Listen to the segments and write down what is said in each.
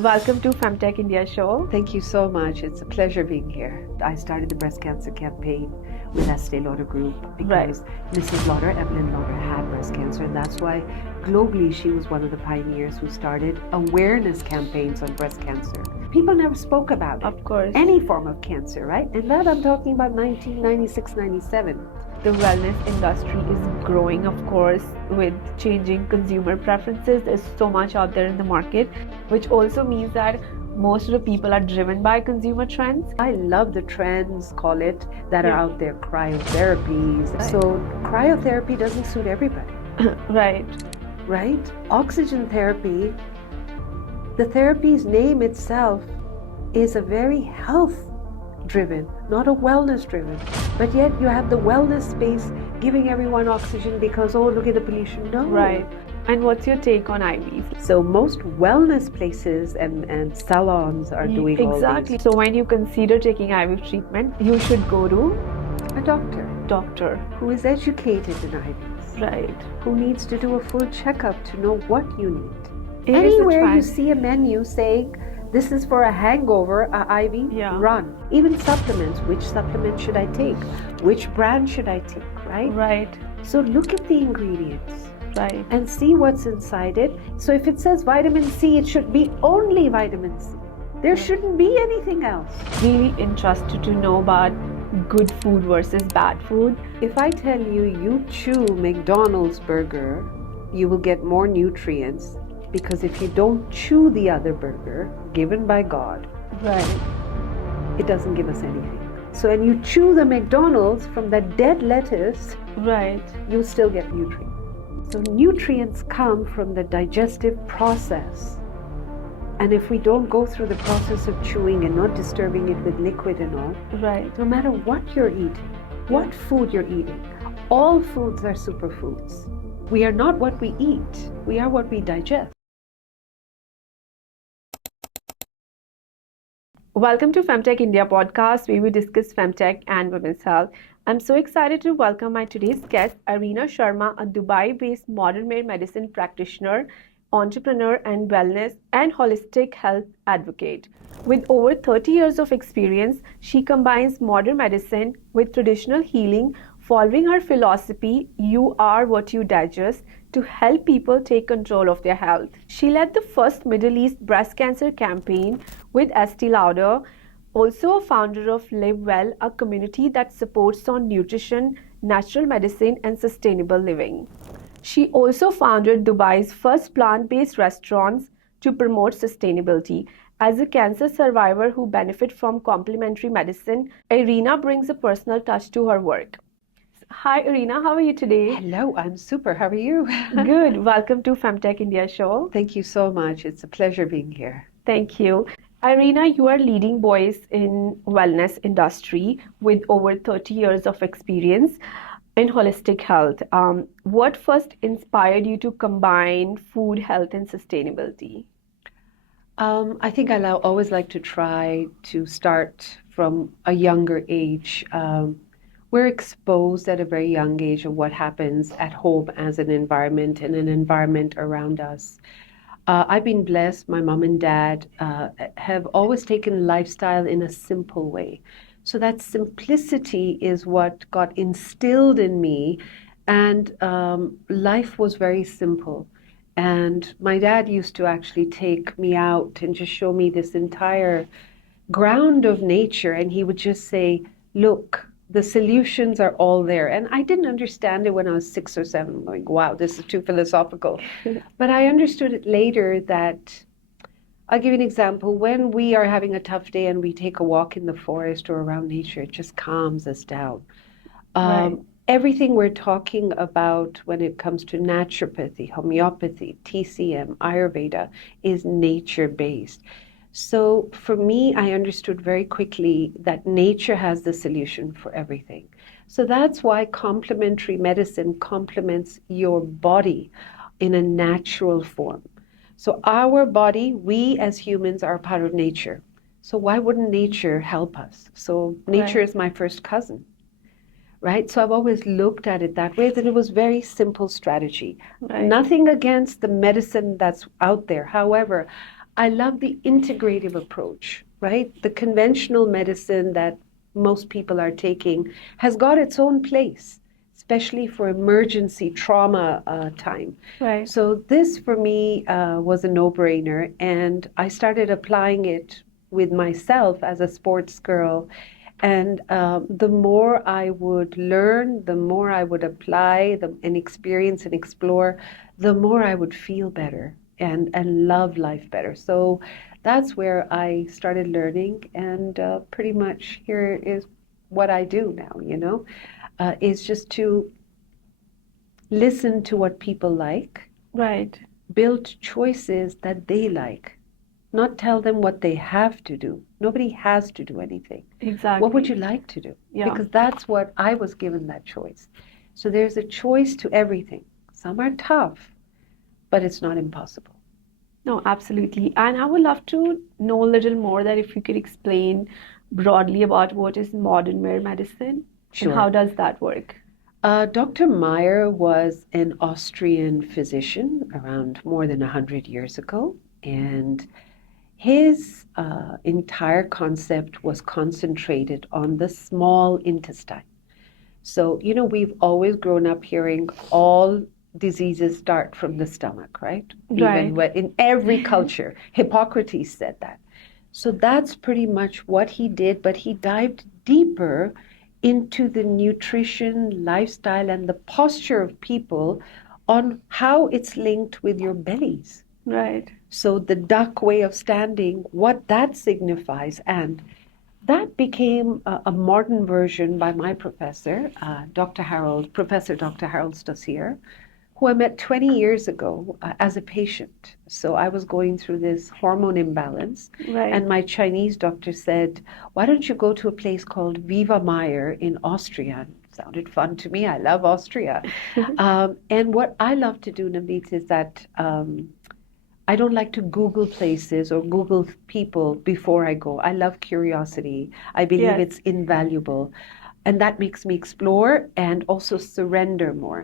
Welcome to Femtech India show. Thank you so much. It's a pleasure being here. I started the breast cancer campaign with Estée Lauder Group because Mrs. Lauder, Evelyn Lauder, had breast cancer, and that's why globally she was one of the pioneers who started awareness campaigns on breast cancer. People never spoke about it. Of course. Any form of cancer, right? And that I'm talking about 1996, 97. The wellness industry is growing, of course, with changing consumer preferences. There's so much out there in the market, which also means that most of the people are driven by consumer trends. I love the trends, call it, that are out there, cryotherapies. Right. So cryotherapy doesn't suit everybody. Right? Oxygen therapy, the therapy's name itself is a very health-driven, not a wellness-driven. But yet you have the wellness space giving everyone oxygen because, oh, look at the pollution. No. Right. And what's your take on IVs? So most wellness places and salons are doing all these. Exactly. So when you consider taking IV treatment, you should go to A doctor who is educated in IVs. Right. Who needs to do a full checkup to know what you need. It is a Anywhere you trend. see a menu saying this is for a hangover, a IV, run. Even supplements, which supplement should I take? Which brand should I take, right? Right. So look at the ingredients. Right. And see what's inside it. So if it says vitamin C, it should be only vitamin C. There shouldn't be anything else. Really interested to know about good food versus bad food. If I tell you, you chew McDonald's burger, you will get more nutrients, because if you don't chew the other burger given by God, Right. it doesn't give us anything. So when you chew the McDonald's from that dead lettuce, Right. you still get nutrients. So nutrients come from the digestive process. And if we don't go through the process of chewing and not disturbing it with liquid and all, Right. no matter what you're eating, what food you're eating, all foods are superfoods. We are not what we eat, we are what we digest. Welcome to Femtech India podcast, where we discuss femtech and women's health. I'm so excited to welcome my today's guest, Irina Sharma, a Dubai-based modern Mayr medicine practitioner, entrepreneur, and wellness and holistic health advocate. With over 30 years of experience, she combines modern medicine with traditional healing, following her philosophy, "You are what you digest," to help people take control of their health. She led the first Middle East breast cancer campaign with Estée Lauder, also a founder of Live Well, a community that supports on nutrition, natural medicine, and sustainable living. She also founded Dubai's first plant-based restaurants to promote sustainability. As a cancer survivor who benefits from complementary medicine, Irina brings a personal touch to her work. Hi Irina, how are you today? Hello, I'm super. How are you? Good. Welcome to Femtech India show. Thank you so much. It's a pleasure being here. Thank you. Irina, you are leading voice in wellness industry with over 30 years of experience in holistic health. What first inspired you to combine food, health, and sustainability? I think I always like to try to start from a younger age. We're exposed at a very young age of what happens at home as an environment and an environment around us. I've been blessed. My mom and dad have always taken lifestyle in a simple way. So that simplicity is what got instilled in me, and life was very simple. And my dad used to actually take me out and just show me this entire ground of nature, and he would just say, look, the solutions are all there. And I didn't understand it when I was 6 or 7. I'm going, wow, this is too philosophical. But I understood it later that, I'll give you an example. When we are having a tough day and we take a walk in the forest or around nature, it just calms us down. Right. Everything we're talking about when it comes to naturopathy, homeopathy, TCM, Ayurveda is nature-based. So for me, I understood very quickly that nature has the solution for everything. So that's why complementary medicine complements your body in a natural form. So our body, we as humans are part of nature. So why wouldn't nature help us? So nature is my first cousin, right? So I've always looked at it that way, that it was very simple strategy. Right. Nothing against the medicine that's out there. However, I love the integrative approach, right? The conventional medicine that most people are taking has got its own place, especially for emergency trauma time. Right. So this for me was a no-brainer, and I started applying it with myself as a sports girl. And the more I would learn, the more I would apply and experience and explore, the more I would feel better and love life better. So that's where I started learning, and pretty much here is what I do now, is just to listen to what people like, Right. build choices that they like, not tell them what they have to do. Nobody has to do anything. Exactly. What would you like to do? Yeah. Because that's what I was given, that choice. So there's a choice to everything. Some are tough, but it's not impossible. No, absolutely. And I would love to know a little more that if you could explain broadly about what is modern Mayr medicine and how Sure. does that work? Dr. Mayr was an Austrian physician around more than 100 years ago, and his entire concept was concentrated on the small intestine. So, we've always grown up hearing all diseases start from the stomach, right? Even Right. in every culture, Hippocrates said that. So that's pretty much what he did, but he dived deeper into the nutrition, lifestyle, and the posture of people on how it's linked with your bellies. Right. So the duck way of standing, what that signifies, and that became a modern version by my professor, Professor Dr. Harold Stossier, who I met 20 years ago as a patient. So I was going through this hormone imbalance, Right. and my Chinese doctor said, "Why don't you go to a place called Viva Mayr in Austria?" It sounded fun to me. I love Austria. And what I love to do, Navneet, is that I don't like to Google places or Google people before I go. I love curiosity. I believe Yes. it's invaluable. And that makes me explore and also surrender more.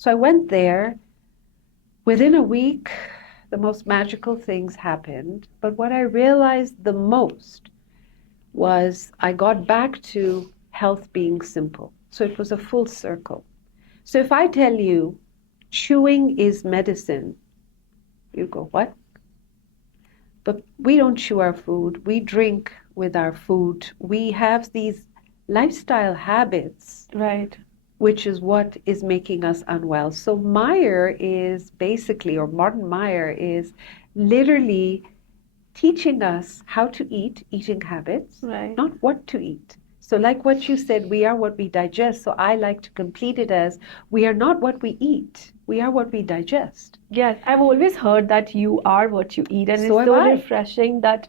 So I went there. Within a week, the most magical things happened. But what I realized the most was I got back to health being simple. So it was a full circle. So if I tell you chewing is medicine, you go, what? But we don't chew our food. We drink with our food. We have these lifestyle habits, Right. which is what is making us unwell. So Mayr is basically, or modern Mayr is literally teaching us how to eat, eating habits, Right. not what to eat. So like what you said, we are what we digest. So I like to complete it as we are not what we eat. We are what we digest. Yes, I've always heard that you are what you eat, and So it's have so I. refreshing that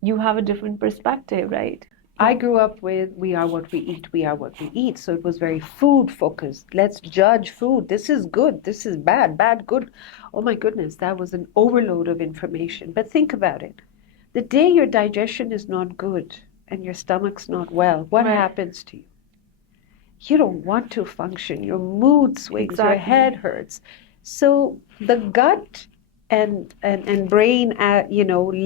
you have a different perspective, right? I grew up with we are what we eat, we are what we eat. So it was very food focused. Let's judge food. This is good, this is bad, bad, good. Oh my goodness, that was an overload of information. But think about it. The day your digestion is not good and your stomach's not well, what Right. happens to you? You don't want to function. Your mood swings, your Exactly. head hurts. So the gut and brain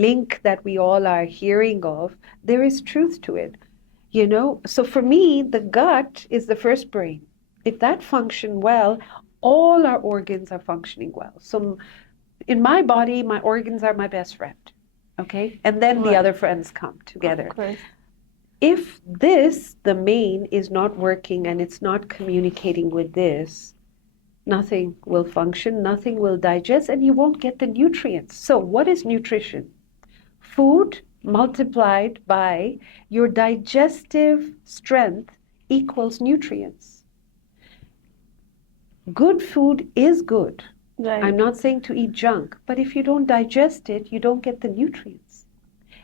link that we all are hearing of, there is truth to it. So for me, the gut is the first brain. If that function well, all our organs are functioning well. So in my body, my organs are my best friend. Okay, and then the Right. other friends come together. Of course. If this, the main, is not working and it's not communicating with this, nothing will function, nothing will digest, and you won't get the nutrients. So what is nutrition? Food multiplied by your digestive strength equals nutrients. Good food is good. Right. I'm not saying to eat junk, but if you don't digest it, you don't get the nutrients.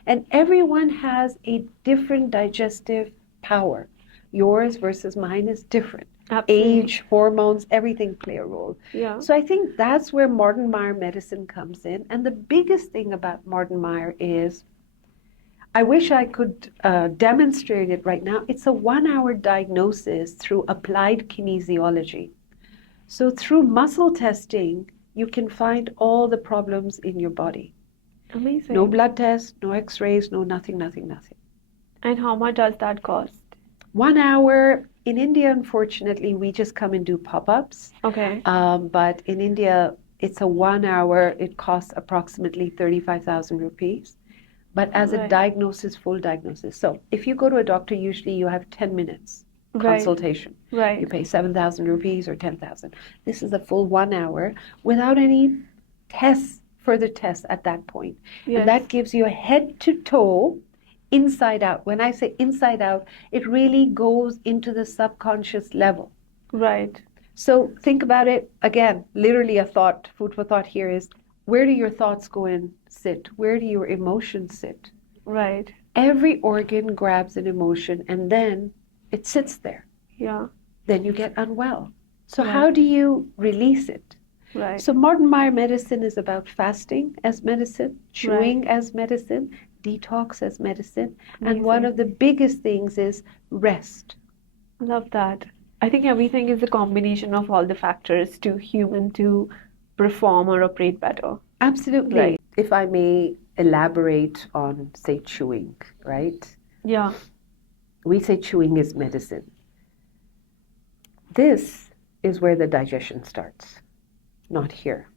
And everyone has a different digestive power. Yours versus mine is different. Absolutely. Age, hormones, everything play a role. Yeah. So I think that's where modern Mayr medicine comes in. And the biggest thing about modern Mayr is, I wish I could demonstrate it right now. It's a 1 hour diagnosis through applied kinesiology. So through muscle testing, you can find all the problems in your body. Amazing. No blood tests, no x-rays, no nothing, nothing, nothing. And how much does that cost? 1 hour. In India, unfortunately, we just come and do pop-ups. Okay. But in India, it's a 1 hour. It costs approximately 35,000 rupees. But as a Right. diagnosis, full diagnosis. So if you go to a doctor, usually you have 10 minutes Right. consultation. You Right. pay 7,000 rupees or 10,000. This is a full 1 hour without any tests, further tests at that point. Yes. And that gives you a head to toe, inside out. When I say inside out, it really goes into the subconscious level. Right. So think about it again, literally a thought, food for thought here is, where do your thoughts go and sit? Where do your emotions sit? Right. Every organ grabs an emotion and then it sits there. Yeah. Then you get unwell. So Right. how do you release it? Right. So modern Mayr medicine is about fasting as medicine, chewing as medicine, detox as medicine, and one Amazing. of the biggest things is rest. Love that. I think everything is a combination of all the factors to human to perform or operate better. Absolutely. Right. If I may elaborate on, say, chewing, right? Yeah. We say chewing is medicine. This is where the digestion starts, not here.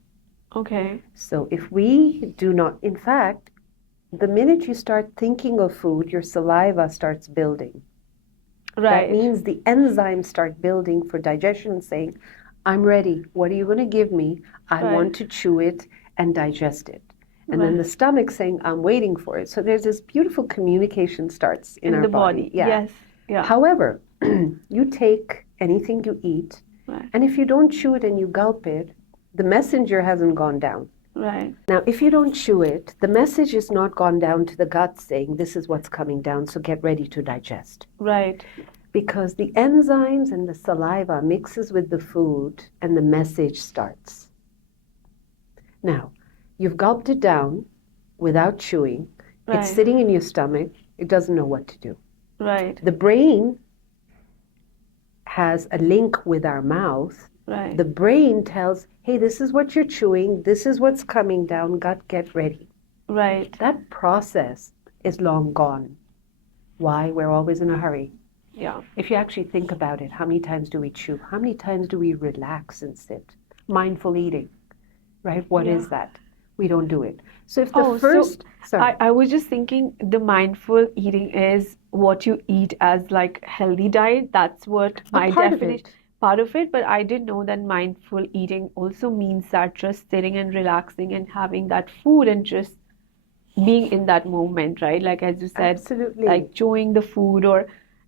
Okay. So if we do not, in fact, the minute you start thinking of food, your saliva starts building. Right. That means the enzymes start building for digestion, saying, I'm ready. What are you going to give me? I Right. want to chew it and digest it. And then Right. the stomach saying, I'm waiting for it. So there's this beautiful communication starts in our the body. Yeah. Yes. Yeah. However, you take anything you eat, Right. and if you don't chew it and you gulp it, the messenger hasn't gone down. Right. Now, if you don't chew it, the message is not gone down to the gut saying, this is what's coming down, so get ready to digest. Right. Because the enzymes and the saliva mixes with the food and the message starts. Now, you've gulped it down without chewing. Right. It's sitting in your stomach. It doesn't know what to do. Right. The brain has a link with our mouth. Right. The brain tells, hey, this is what you're chewing. This is what's coming down. Gut, get ready. Right. That process is long gone. Why? We're always in a hurry. Yeah. If you actually think about it, how many times do we chew? How many times do we relax and sit? Mindful eating, right? What is that? We don't do it. So if the first, sorry. I was just thinking the mindful eating is what you eat as like healthy diet. That's what my definition, part of it. But I didn't know that mindful eating also means that just sitting and relaxing and having that food and just being in that moment, right? Like as you said, Absolutely. like chewing the food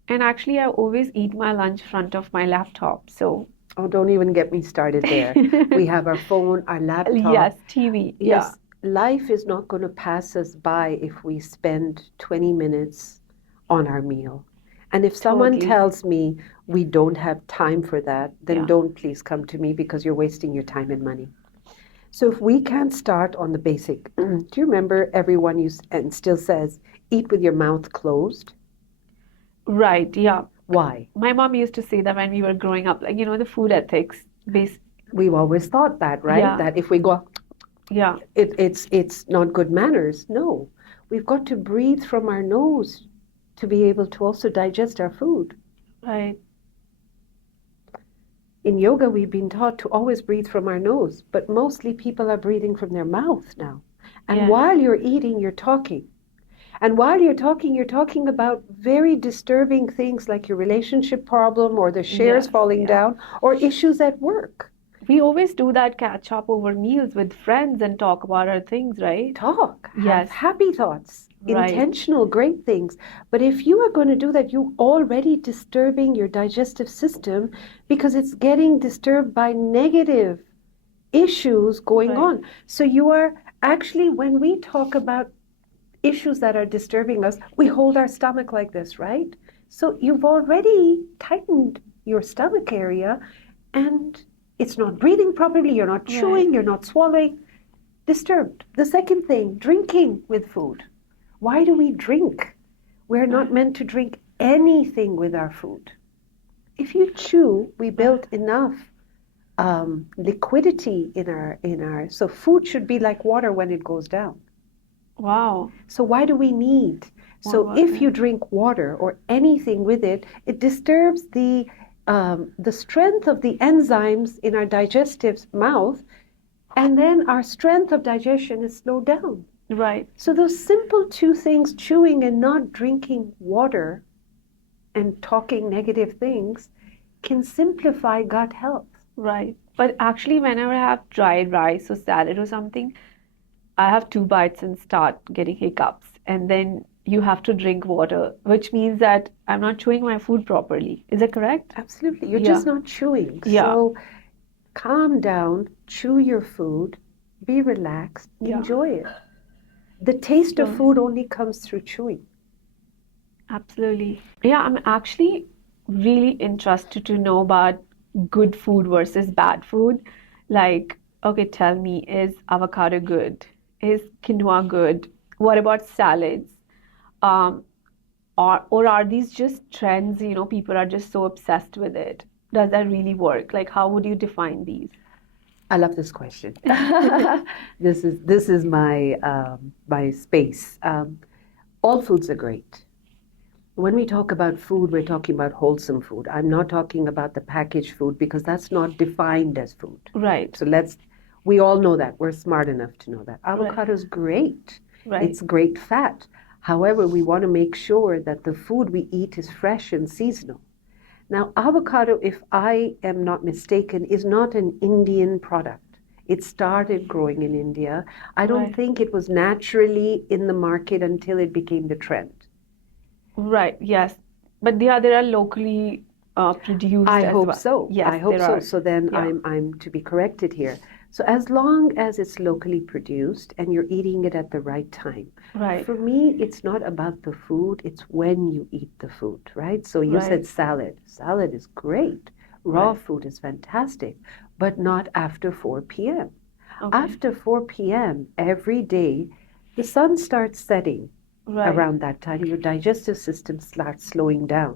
and actually I always eat my lunch front of my laptop. So oh, don't even get me started there. We have our phone, our laptop. Yes, TV. Yes, life is not going to pass us by if we spend 20 minutes on our meal. And if someone tells me we don't have time for that, then don't please come to me because you're wasting your time and money. So if we can't start on the basic, do you remember everyone and still says, eat with your mouth closed? Right, yeah. Why? My mom used to say that when we were growing up, like, the food ethics. We've always thought that, right? Yeah. That if we go, it's not good manners. No, we've got to breathe from our nose to be able to also digest our food. Right. In yoga, we've been taught to always breathe from our nose, but mostly people are breathing from their mouth now. And while you're eating, you're talking. And while you're talking about very disturbing things like your relationship problem or the shares falling down or issues at work. We always do that catch up over meals with friends and talk about our things, right? Talk. Have happy thoughts. Right. Intentional, great things. But if you are going to do that, you're already disturbing your digestive system because it's getting disturbed by negative issues going on. So you are actually, when we talk about issues that are disturbing us, we hold our stomach like this, right? So you've already tightened your stomach area and it's not breathing properly, you're not chewing, you're not swallowing. Disturbed. The second thing, drinking with food. Why do we drink? We're not meant to drink anything with our food. If you chew, we built enough liquidity in our, so food should be like water when it goes down. Wow. So why do we need? So if you drink water or anything with it, it disturbs the strength of the enzymes in our digestive mouth, and then our strength of digestion is slowed down. Right. So those simple two things, chewing and not drinking water and talking negative things, can simplify gut health. Right. But actually, whenever I have dried rice or salad or something, I have 2 bites and start getting hiccups. And then you have to drink water, which means that I'm not chewing my food properly. Is that correct? Absolutely. You're Yeah. just not chewing. Yeah. So calm down, chew your food, be relaxed, Yeah. enjoy it. The taste of So, food only comes through chewing. absolutely. Yeah, I'm actually really interested to know about good food versus bad food. Like, okay, tell me, is avocado good? Is quinoa good? What about salads? Um, or are these just trends, people are just so obsessed with it? Does that really work? Like, how would you define these? I love this question. This is my space. All foods are great. When we talk about food, we're talking about wholesome food. I'm not talking about the packaged food because that's not defined as food. Right, So we all know that. We're smart enough to know that. right, Avocado is great. right, It's great fat. However, we want to make sure that the food we eat is fresh and seasonal. Now, avocado, if I am not mistaken, is not an Indian product. It started growing in India. I don't right, think it was naturally in the market until it became the trend. right. Yes, but there are locally produced I as hope well. so. Yes, I hope there so. are. So then Yeah, I'm to be corrected here. So as long as it's locally produced and you're eating it at the right time. right, For me, it's not about the food, it's when you eat the food, right? So you said right, salad. Salad is great. Raw right. food is fantastic, but not after 4 p.m. Okay, After 4 p.m. every day, the sun starts setting. right, Around that time, your digestive system starts slowing down.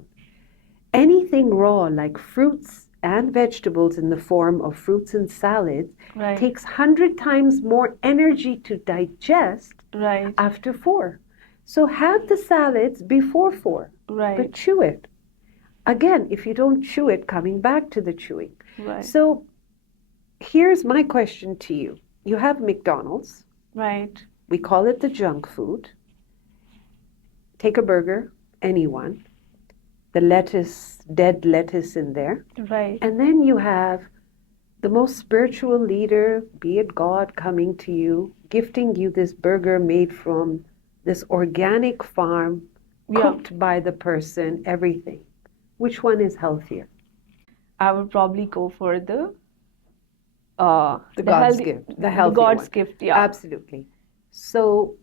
Anything raw like fruits and vegetables in the form of fruits and salads right, takes 100 times more energy to digest right, after 4. So have the salads before 4, but right, chew it. Again, if you don't chew it, coming back to the chewing. right, So here's my question to you. You have McDonald's. right, We call it the junk food. Take a burger, anyone. The lettuce, dead lettuce in there. right, And then you have the most spiritual leader, be it God, coming to you, gifting you this burger made from this organic farm, yeah. cooked by the person, everything. Which one is healthier? I would probably go for the The the God's healthy, gift, the the healthier God's one. gift. Yeah, Absolutely. So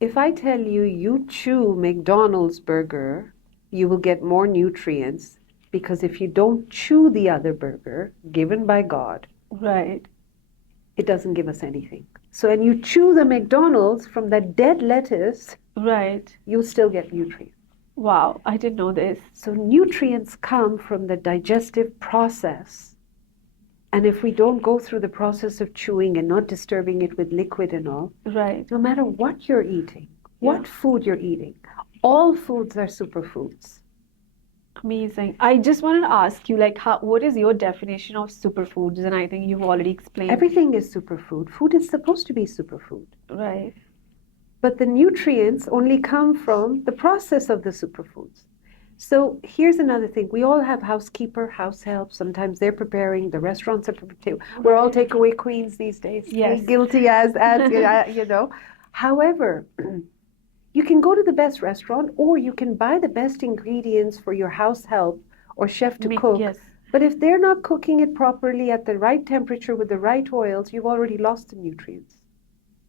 if I tell you you chew McDonald's burger, you will get more nutrients because if you don't chew the other burger given by God, right, it doesn't give us anything. So when you chew the McDonald's from that dead lettuce, right. you'll still get nutrients. Wow, I didn't know this. So nutrients come from the digestive process. And if we don't go through the process of chewing and not disturbing it with liquid and all, Right. no matter what you're eating, Yeah. what food you're eating, all foods are superfoods. Amazing. I just wanted to ask you, like, what is your definition of superfoods? And I think you've already explained. Everything is superfood. Food is supposed to be superfood. Right. But the nutrients only come from the process of the superfoods. So here's another thing. We all have housekeeper, house help. Sometimes they're preparing. The restaurants are preparing. We're all takeaway queens these days. Yes. Guilty as you know. However, you can go to the best restaurant or you can buy the best ingredients for your house help or chef to cook. Yes. But if they're not cooking it properly at the right temperature with the right oils, you've already lost the nutrients.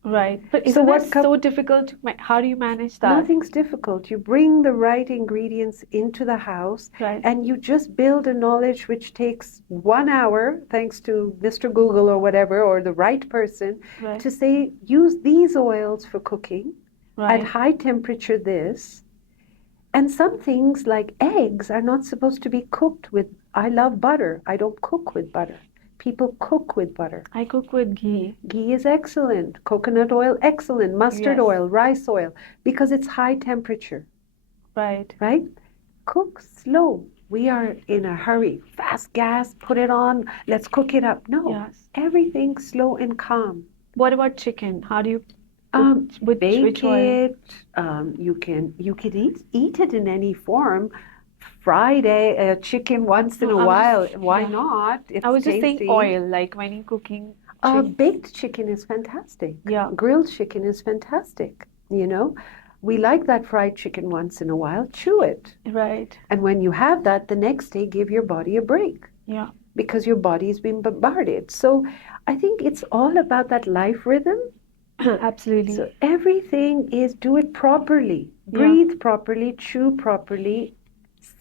Right. But So isn't what that so difficult to how do you manage that? Nothing's difficult. You bring the right ingredients into the house Right. and you just build a knowledge which takes 1 hour, thanks to Mr. Google or whatever, or the right person, Right. to say, use these oils for cooking Right. at high temperature this. And some things like eggs are not supposed to be cooked with, I love butter. I don't cook with butter. People cook with butter. I cook with ghee. Ghee is excellent. Coconut oil, excellent. Mustard Yes. oil, rice oil, because it's high temperature, Right. right? Cook slow. We are in a hurry. Fast gas, put it on, let's cook it up. No, Yes. everything slow and calm. What about chicken? How do you cook which Bake oil? it. You can eat it in any form. Fried chicken once in No, a I was while. just Why yeah. not? I It's was just saying tasty. oil, like when you're cooking chicken. Baked chicken is fantastic. Yeah. Grilled chicken is fantastic. You know, we like that fried chicken once in a while. Chew it. Right. And when you have that, the next day, give your body a break Yeah. because your body's been bombarded. So I think it's all about that life rhythm. Absolutely. So everything is do it properly, Yeah. breathe properly, chew properly,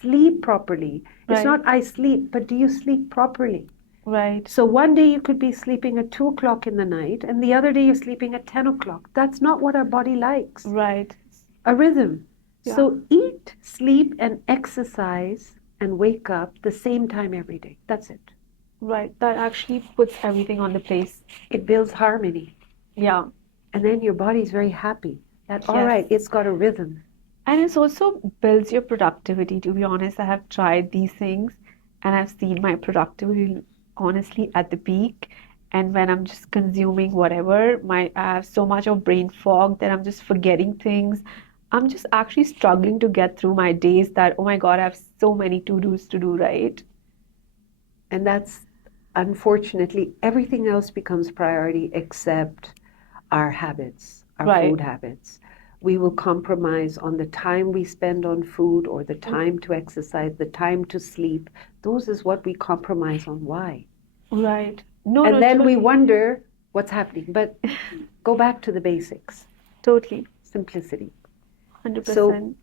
sleep properly. It's Right. not I sleep, but do you sleep properly? Right. So one day you could be sleeping at 2 o'clock in the night, and the other day you're sleeping at 10 o'clock. That's not what our body likes. Right. A rhythm. Yeah. So eat, sleep, and exercise and wake up the same time every day. That's it. Right. That actually puts everything on the place. It builds harmony. Yeah. And then your body's very happy that, all Yes. right, it's got a rhythm. And it also builds your productivity. To be honest, I have tried these things and I've seen my productivity honestly at the peak. And when I'm just consuming whatever, I have so much of brain fog that I'm just forgetting things. I'm just actually struggling to get through my days that, oh my God, I have so many to-dos to do, right? And that's unfortunately everything else becomes priority except our habits, our Right. food habits. We will compromise on the time we spend on food or the time to exercise, the time to sleep. Those is what we compromise on. Why? Right. No, And no, then we totally. wonder what's happening. But go back to the basics. Totally. Simplicity. 100%. So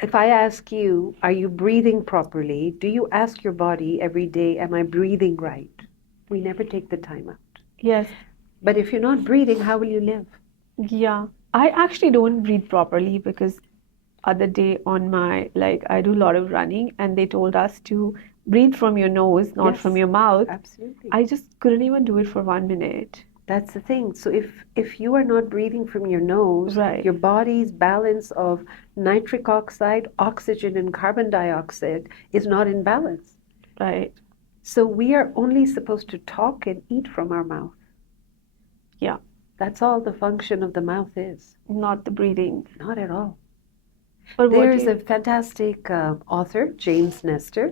if I ask you, are you breathing properly? Do you ask your body every day, am I breathing right? We never take the time out. Yes. But if you're not breathing, how will you live? Yeah. I actually don't breathe properly because other day on my I do a lot of running and they told us to breathe from your nose, not from Yes, your mouth. absolutely. I just couldn't even do it for 1 minute. That's the thing. So if you are not breathing from your nose, Right. your body's balance of nitric oxide, oxygen, and carbon dioxide is not in balance. Right. So we are only supposed to talk and eat from our mouth. Yeah. That's all the function of the mouth is. Not the breathing. Not at all. But what There's do a fantastic author, James Nestor.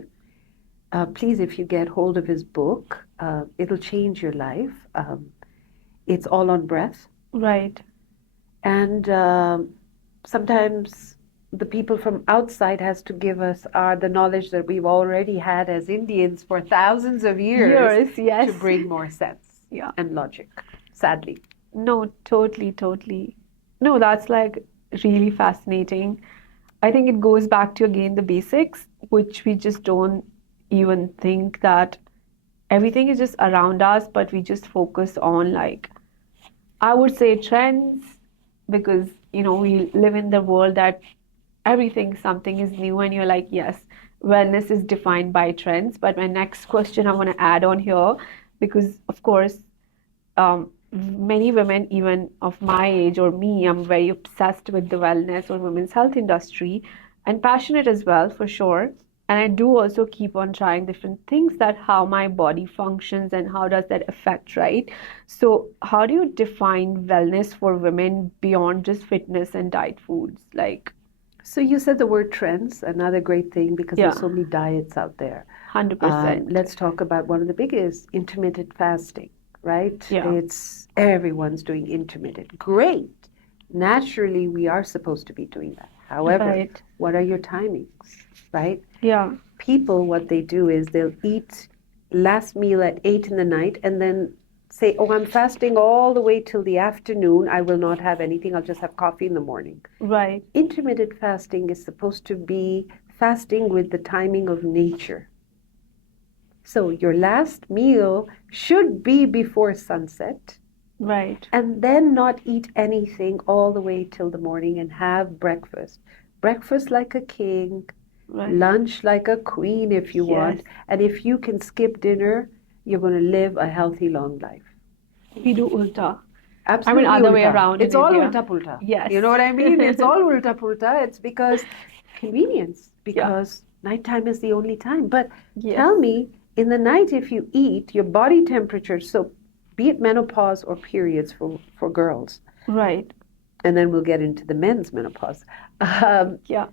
Please, if you get hold of his book, it'll change your life. It's all on breath. Right. And sometimes the people from outside has to give us the knowledge that we've already had as Indians for thousands of years Yes. to bring more sense Yeah. and logic, sadly. No, totally. No, that's really fascinating. I think it goes back to again the basics, which we just don't even think that everything is just around us, but we just focus on I would say trends because we live in the world that something is new and you're like, yes, wellness is defined by trends. But my next question I want to add on here, because of course many women, even of my age or me, I'm very obsessed with the wellness or women's health industry and passionate as well, for sure. And I do also keep on trying different things that how my body functions and how does that affect, right? So how do you define wellness for women beyond just fitness and diet foods? So you said the word trends, another great thing because Yeah. there's so many diets out there. 100%. Let's talk about one of the biggest, intermittent fasting, right? Yeah. It's everyone's doing intermittent. Great. Naturally, we are supposed to be doing that. However, Right. what are your timings, right? Yeah. People, what they do is they'll eat last meal at 8 in the night and then say, oh, I'm fasting all the way till the afternoon. I will not have anything. I'll just have coffee in the morning. Right. Intermittent fasting is supposed to be fasting with the timing of nature. So your last meal should be before sunset. Right. And then not eat anything all the way till the morning and have breakfast. Breakfast like a king, Right. lunch like a queen if you want. Yes. And if you can skip dinner, you're going to live a healthy, long life. We do ulta. Absolutely other way ulta. around in It's all India. ulta pulta. Yes. You know what I mean? It's all ulta pulta. It's because convenience, Yeah. because nighttime is the only time. But Yes. tell me, in the night, if you eat, your body temperature, so be it menopause or periods for girls, Right. and then we'll get into the men's menopause. Yeah.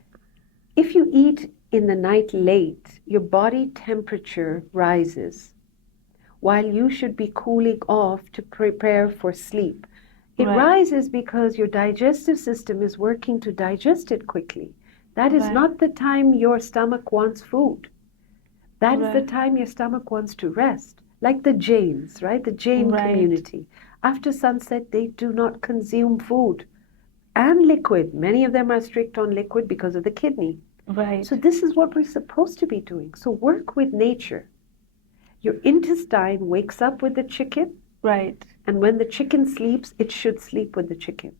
If you eat in the night late, your body temperature rises while you should be cooling off to prepare for sleep. It Right. rises because your digestive system is working to digest it quickly. That is Right. not the time your stomach wants food. That is the Right. time your stomach wants to rest. Like the Jains, right? The Jain Right. community. After sunset, they do not consume food and liquid. Many of them are strict on liquid because of the kidney. Right. So this is what we're supposed to be doing. So work with nature. Your intestine wakes up with the chicken, Right. and when the chicken sleeps, it should sleep with the chicken.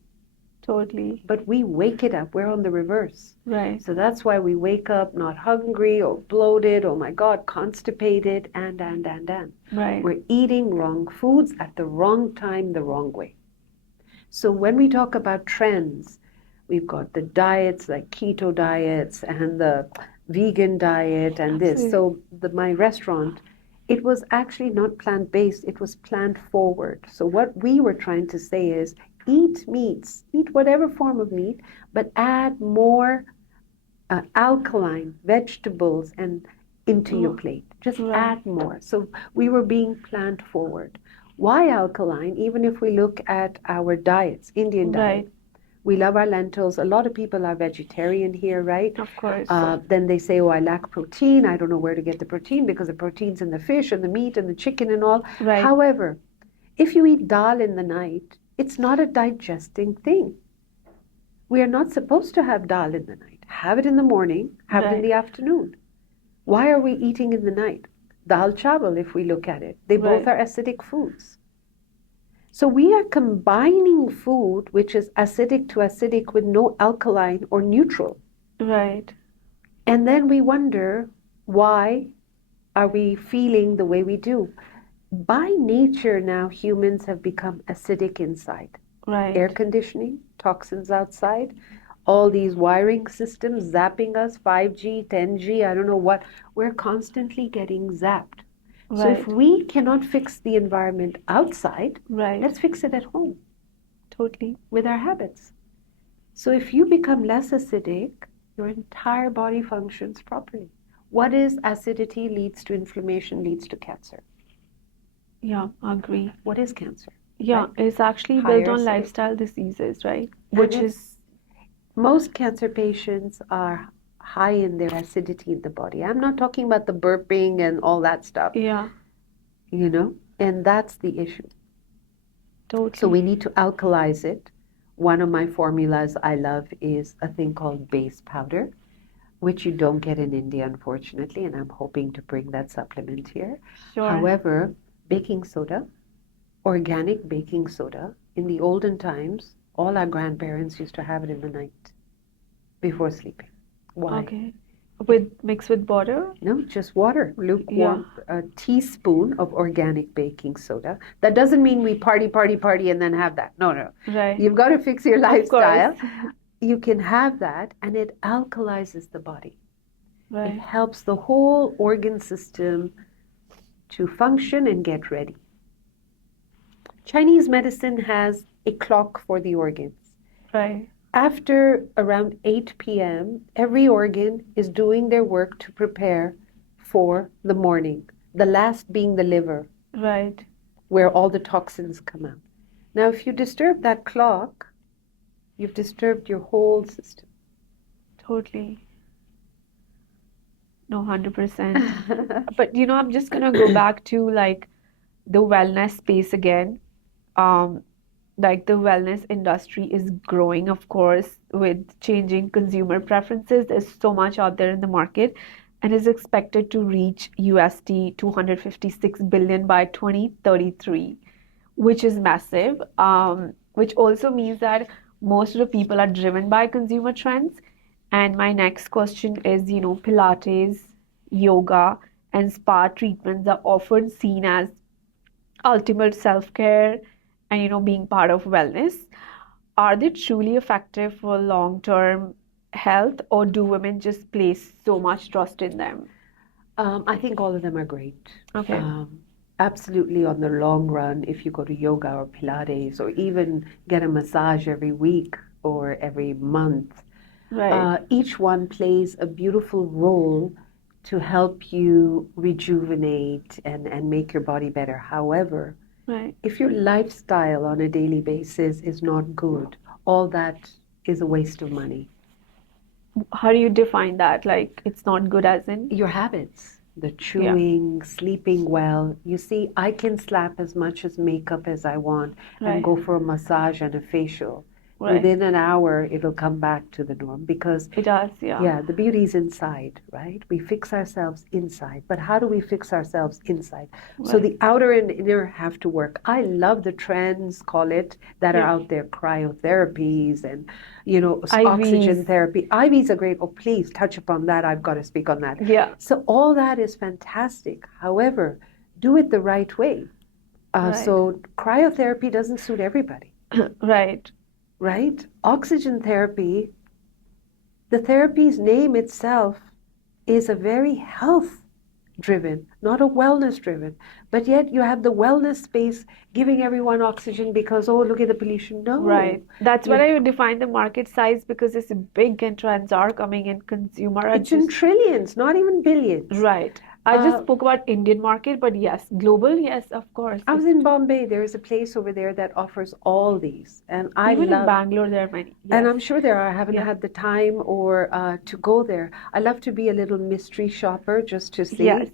Totally. But we wake it up. We're on the reverse. Right. So that's why we wake up not hungry or bloated, oh my God, constipated, and. Right. We're eating wrong foods at the wrong time, the wrong way. So when we talk about trends, we've got the diets like keto diets and the vegan diet and this. So my restaurant, it was actually not plant-based, it was plant-forward. So what we were trying to say is eat meats, eat whatever form of meat, but add more alkaline vegetables and into your plate. Just add more. So we were being plant-forward. Why alkaline? Even if we look at our diets, Indian diet, we love our lentils. A lot of people are vegetarian here, right? Of course. Then they say, oh, I lack protein. I don't know where to get the protein because the protein's in the fish and the meat and the chicken and all. Right. However, if you eat dal in the night, it's not a digesting thing. We are not supposed to have dal in the night. Have it in the morning, have it in the afternoon. Why are we eating in the night? Dal chawal, if we look at it. They both are acidic foods. So we are combining food which is acidic to acidic with no alkaline or neutral. Right. And then we wonder, why are we feeling the way we do? By nature now, humans have become acidic inside. Right. Air conditioning, toxins outside, all these wiring systems zapping us, 5G, 10G, I don't know what. We're constantly getting zapped. Right. So if we cannot fix the environment outside, Right. let's fix it at home. Totally. With our habits. So if you become less acidic, your entire body functions properly. What is acidity leads to inflammation, leads to cancer. Yeah, I agree. What is cancer? Yeah, Right? it's actually Higher built on acidic. lifestyle diseases, right? And Which is, most cancer patients are high in their acidity in the body. I'm not talking about the burping and all that stuff, yeah, you know, and that's the issue. totally. So we need to alkalize it. One of my formulas I love is a thing called base powder, which you don't get in India, unfortunately, and I'm hoping to bring that supplement here. Sure. However, baking soda, organic baking soda, in the olden times, all our grandparents used to have it in the night before sleeping. Why? Okay. Mixed with butter? No, just water, lukewarm, a teaspoon of organic baking soda. That doesn't mean we party, and then have that. No. Right. You've got to fix your Of lifestyle. course. You can have that, and it alkalizes the body. It Right. helps the whole organ system to function and get ready. Chinese medicine has a clock for the organs. Right. After around 8 p.m., every organ is doing their work to prepare for the morning, the last being the liver, Right. where all the toxins come out. Now, if you disturb that clock, you've disturbed your whole system. Totally. No, 100%. But I'm just gonna go back to like the wellness space again. Like the wellness industry is growing, of course, with changing consumer preferences. There's so much out there in the market and is expected to reach USD 256 billion by 2033, which is massive. Which also means that most of the people are driven by consumer trends. And my next question is, Pilates, yoga, and spa treatments are often seen as ultimate self-care and being part of wellness. Are they truly effective for long-term health, or do women just place so much trust in them? I think all of them are great. Okay. Absolutely, on the long run, if you go to yoga or Pilates or even get a massage every week or every month, Right. each one plays a beautiful role to help you rejuvenate and make your body better. However, Right. if your lifestyle on a daily basis is not good, all that is a waste of money. How do you define that? Like, it's not good as in? Your habits, the Yeah. chewing, sleeping well. You see, I can slap as much as makeup as I want and Right. go for a massage and a facial. Right. Within an hour, it'll come back to the norm because, It does, yeah. yeah, the beauty's inside, right? We fix ourselves inside. But how do we fix ourselves inside? So Right. the outer and inner have to work. I love the trends, call it, that are Yeah. out there, cryotherapies and, IVs. oxygen therapy. IVs are great. Oh, please touch upon that. I've got to speak on that. Yeah. So all that is fantastic. However, do it the right way. Right. So cryotherapy doesn't suit everybody, Right. right? Oxygen therapy, the therapy's name itself is a very health driven, not a wellness driven. But yet you have the wellness space giving everyone oxygen because, oh, look at the pollution. No. Right. That's what You, I would define the market size, because it's big and trends are coming in. Consumer are it's in just trillions, not even billions. right. I just Uh, spoke about Indian market, but yes, global, yes, of course. I was in Bombay. There is a place over there that offers all these, and I Even in love. Bangalore, there are many. And Yes. I'm sure there are. I haven't Yeah. had the time or to go there. I love to be a little mystery shopper just to see, Yes.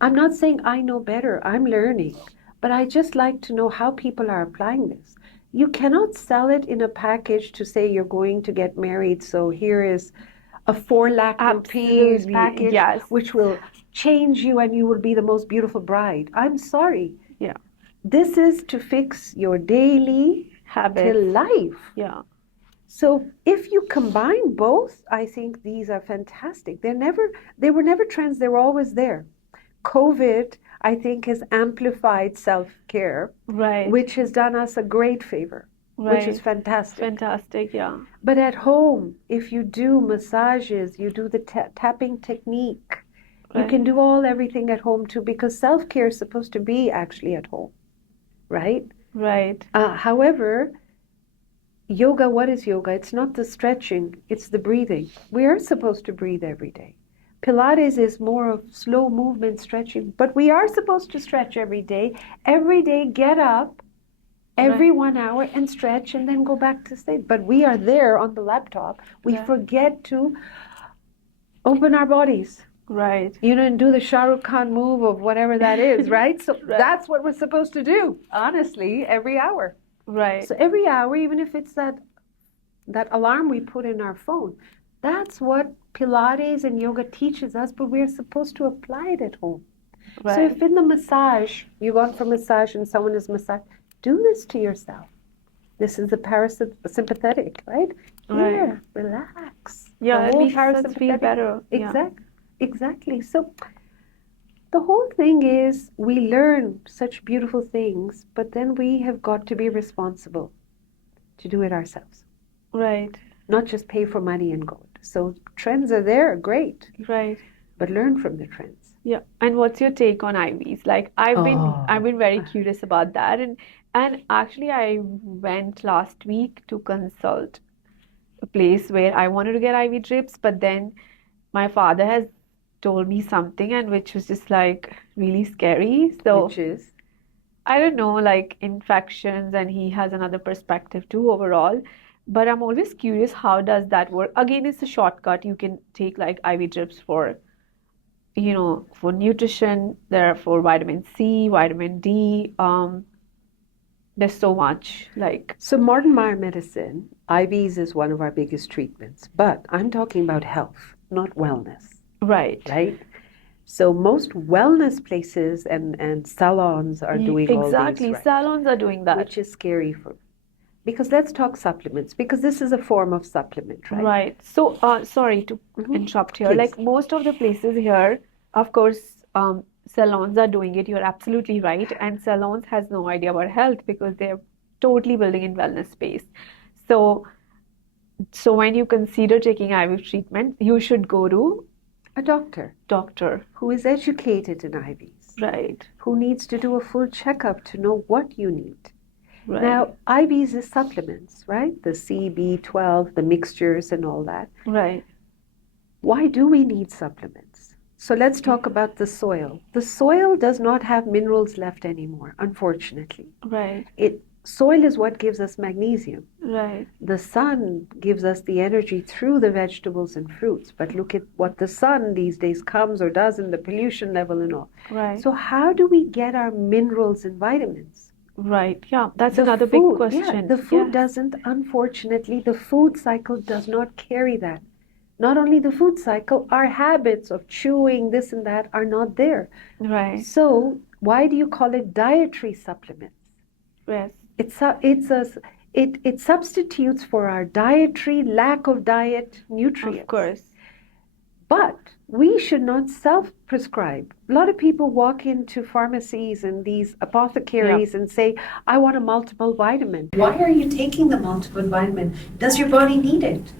I'm not saying I know better. I'm learning. But I just like to know how people are applying this. You cannot sell it in a package to say you're going to get married. So here is a 4 lakh rupees Absolutely. package, Yes. which will change you and you will be the most beautiful bride. I'm sorry. Yeah. This is to fix your daily Habits. life. Yeah. So if you combine both, I think these are fantastic. They were never trends, they were always there. COVID, I think, has amplified self-care, Right. which has done us a great favor, which is Right. fantastic. Fantastic. Yeah. But at home, if you do massages, you do the tapping technique, you Right. can do everything at home too, because self-care is supposed to be actually at home, right? Right. However, yoga, what is yoga? It's not the stretching, it's the breathing. We are supposed to breathe every day. Pilates is more of slow movement stretching, but we are supposed to stretch every day. Every day, get up every Right. 1 hour and stretch and then go back to sleep. But we are there on the laptop. We Yeah. forget to open our bodies. Right. And do the Shah Rukh Khan move of whatever that is, right? So Right. that's what we're supposed to do, honestly, every hour. Right. So every hour, even if it's that alarm we put in our phone, that's what Pilates and yoga teaches us, but we're supposed to apply it at home. Right. So if in the massage, you go for massage and someone is massaged, do this to yourself. This is the parasympathetic, right? Right. Here, relax. Yeah, The it whole makes us feel parasympathetic. better. Yeah. Exactly. So the whole thing is we learn such beautiful things, but then we have got to be responsible to do it ourselves, Right. not just pay for money and go. So trends are there, great, Right. but learn from the trends. Yeah. And what's your take on IVs? Like, I've been very curious about that, and actually I went last week to consult a place where I wanted to get IV drips, but then my father has told me something, and which was just like really scary. So Which is, I don't know, like infections, and he has another perspective too overall. But I'm always curious, how does that work? Again, it's a shortcut. You can take like IV drips for, for nutrition. There are for vitamin C, vitamin D. There's so much like so modern medicine, IVs is one of our biggest treatments, but I'm talking about health, not wellness, right. So most wellness places and salons are doing all these, Exactly. right? Salons are doing that. Which is scary because let's talk supplements, because this is a form of supplement, right? Right. So, sorry to interrupt here. Please. Like most of the places here, Of course, salons are doing it. You're absolutely right. And salons has no idea about health because they're totally building in wellness space. So, so when you consider taking IV treatment, you should go to A doctor doctor. who is educated in IVs, Right, who needs to do a full checkup to know what you need. right, Now, IVs is supplements, right? The C, B12, the mixtures, and all that. right. Why do we need supplements? So let's talk about the soil. The soil does not have minerals left anymore, unfortunately. Right, Soil is what gives us magnesium. right, The sun gives us the energy through the vegetables and fruits. But look at what the sun these days comes or does in the pollution level and all. right, So how do we get our minerals and vitamins? right. Yeah, that's The another big food, yeah, question. the food Yes, doesn't, unfortunately, the food cycle does not carry that. Not only the food cycle, our habits of chewing this and that are not there. right, So why do you call it dietary supplements? yes, It substitutes for our dietary lack of diet of nutrients. course. But we should not self-prescribe. A lot of people walk into pharmacies and these apothecaries and say, I want a multiple vitamin. Why are you taking the multiple vitamin? Does your body need it?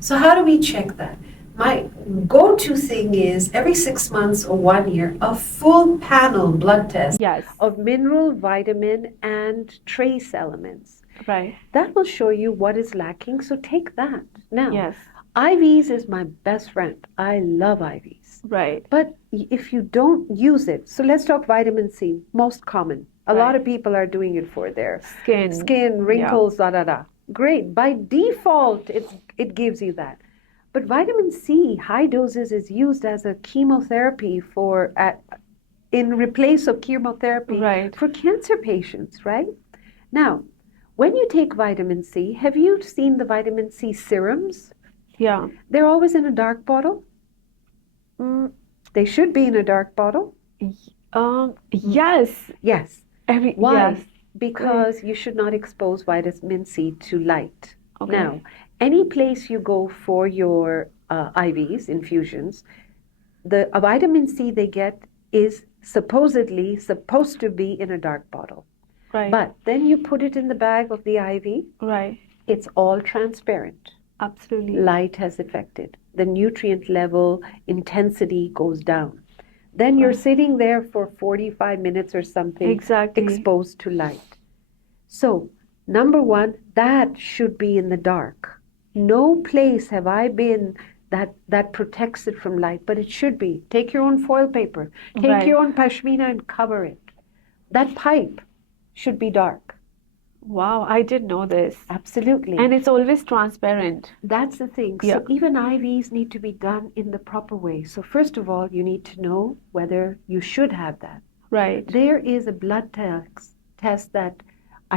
So how do we check that? My go-to thing is every 6 months or 1 year, a full panel blood test Yes, of mineral, vitamin, and trace elements. right, That will show you what is lacking, so take that. Now, yes, IVs is my best friend. I love IVs. right, But if you don't use it, so let's talk vitamin C, most common. A lot right. of people are doing it for their Skin, skin, yeah, wrinkles, da da da. Great. By default, it gives you that. But vitamin C, high doses, is used as a chemotherapy in replace of chemotherapy right. for cancer patients, right? Now, when you take vitamin C, have you seen the vitamin C serums? Yeah. They're always in a dark bottle. They should be in a dark bottle. Yes. Yes. Yes. Why? Because you should not expose vitamin C to light. Okay. Now, any place you go for your IVs, infusions, the vitamin C they get is supposedly supposed to be in a dark bottle. Right. But then you put it in the bag of the IV, Right. it's all transparent. Absolutely. Light has affected. The nutrient level intensity goes down. Then you're sitting there for 45 minutes or something, Exactly. exposed to light. So, number one, that should be in the dark. No place have I been that protects it from light, but it should be. Take your own foil paper, take Right. your own pashmina and cover it. That pipe should be dark. Wow, I did know this. Absolutely. And it's always transparent. That's the thing. Yeah. So even IVs need to be done in the proper way. So first of all, you need to know whether you should have that. Right. There is a blood test that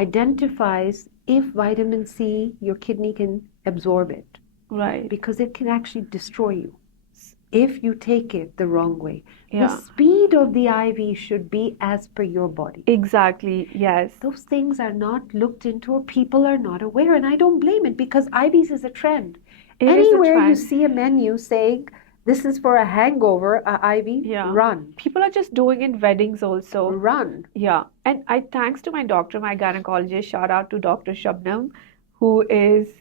identifies if vitamin C, your kidney can absorb it, Right. because it can actually destroy you if you take it the wrong way. The Yeah. speed of the IV should be as per your body. Exactly. Yes. Those things are not looked into or people are not aware, and I don't blame it because IVs is a trend. It is a Anywhere you trend. see a menu saying this is for a hangover, a IV, Yeah. run. People are just doing it in weddings also. Run. Yeah. And thanks to my doctor, my gynecologist, shout out to Dr. Shabnam, who is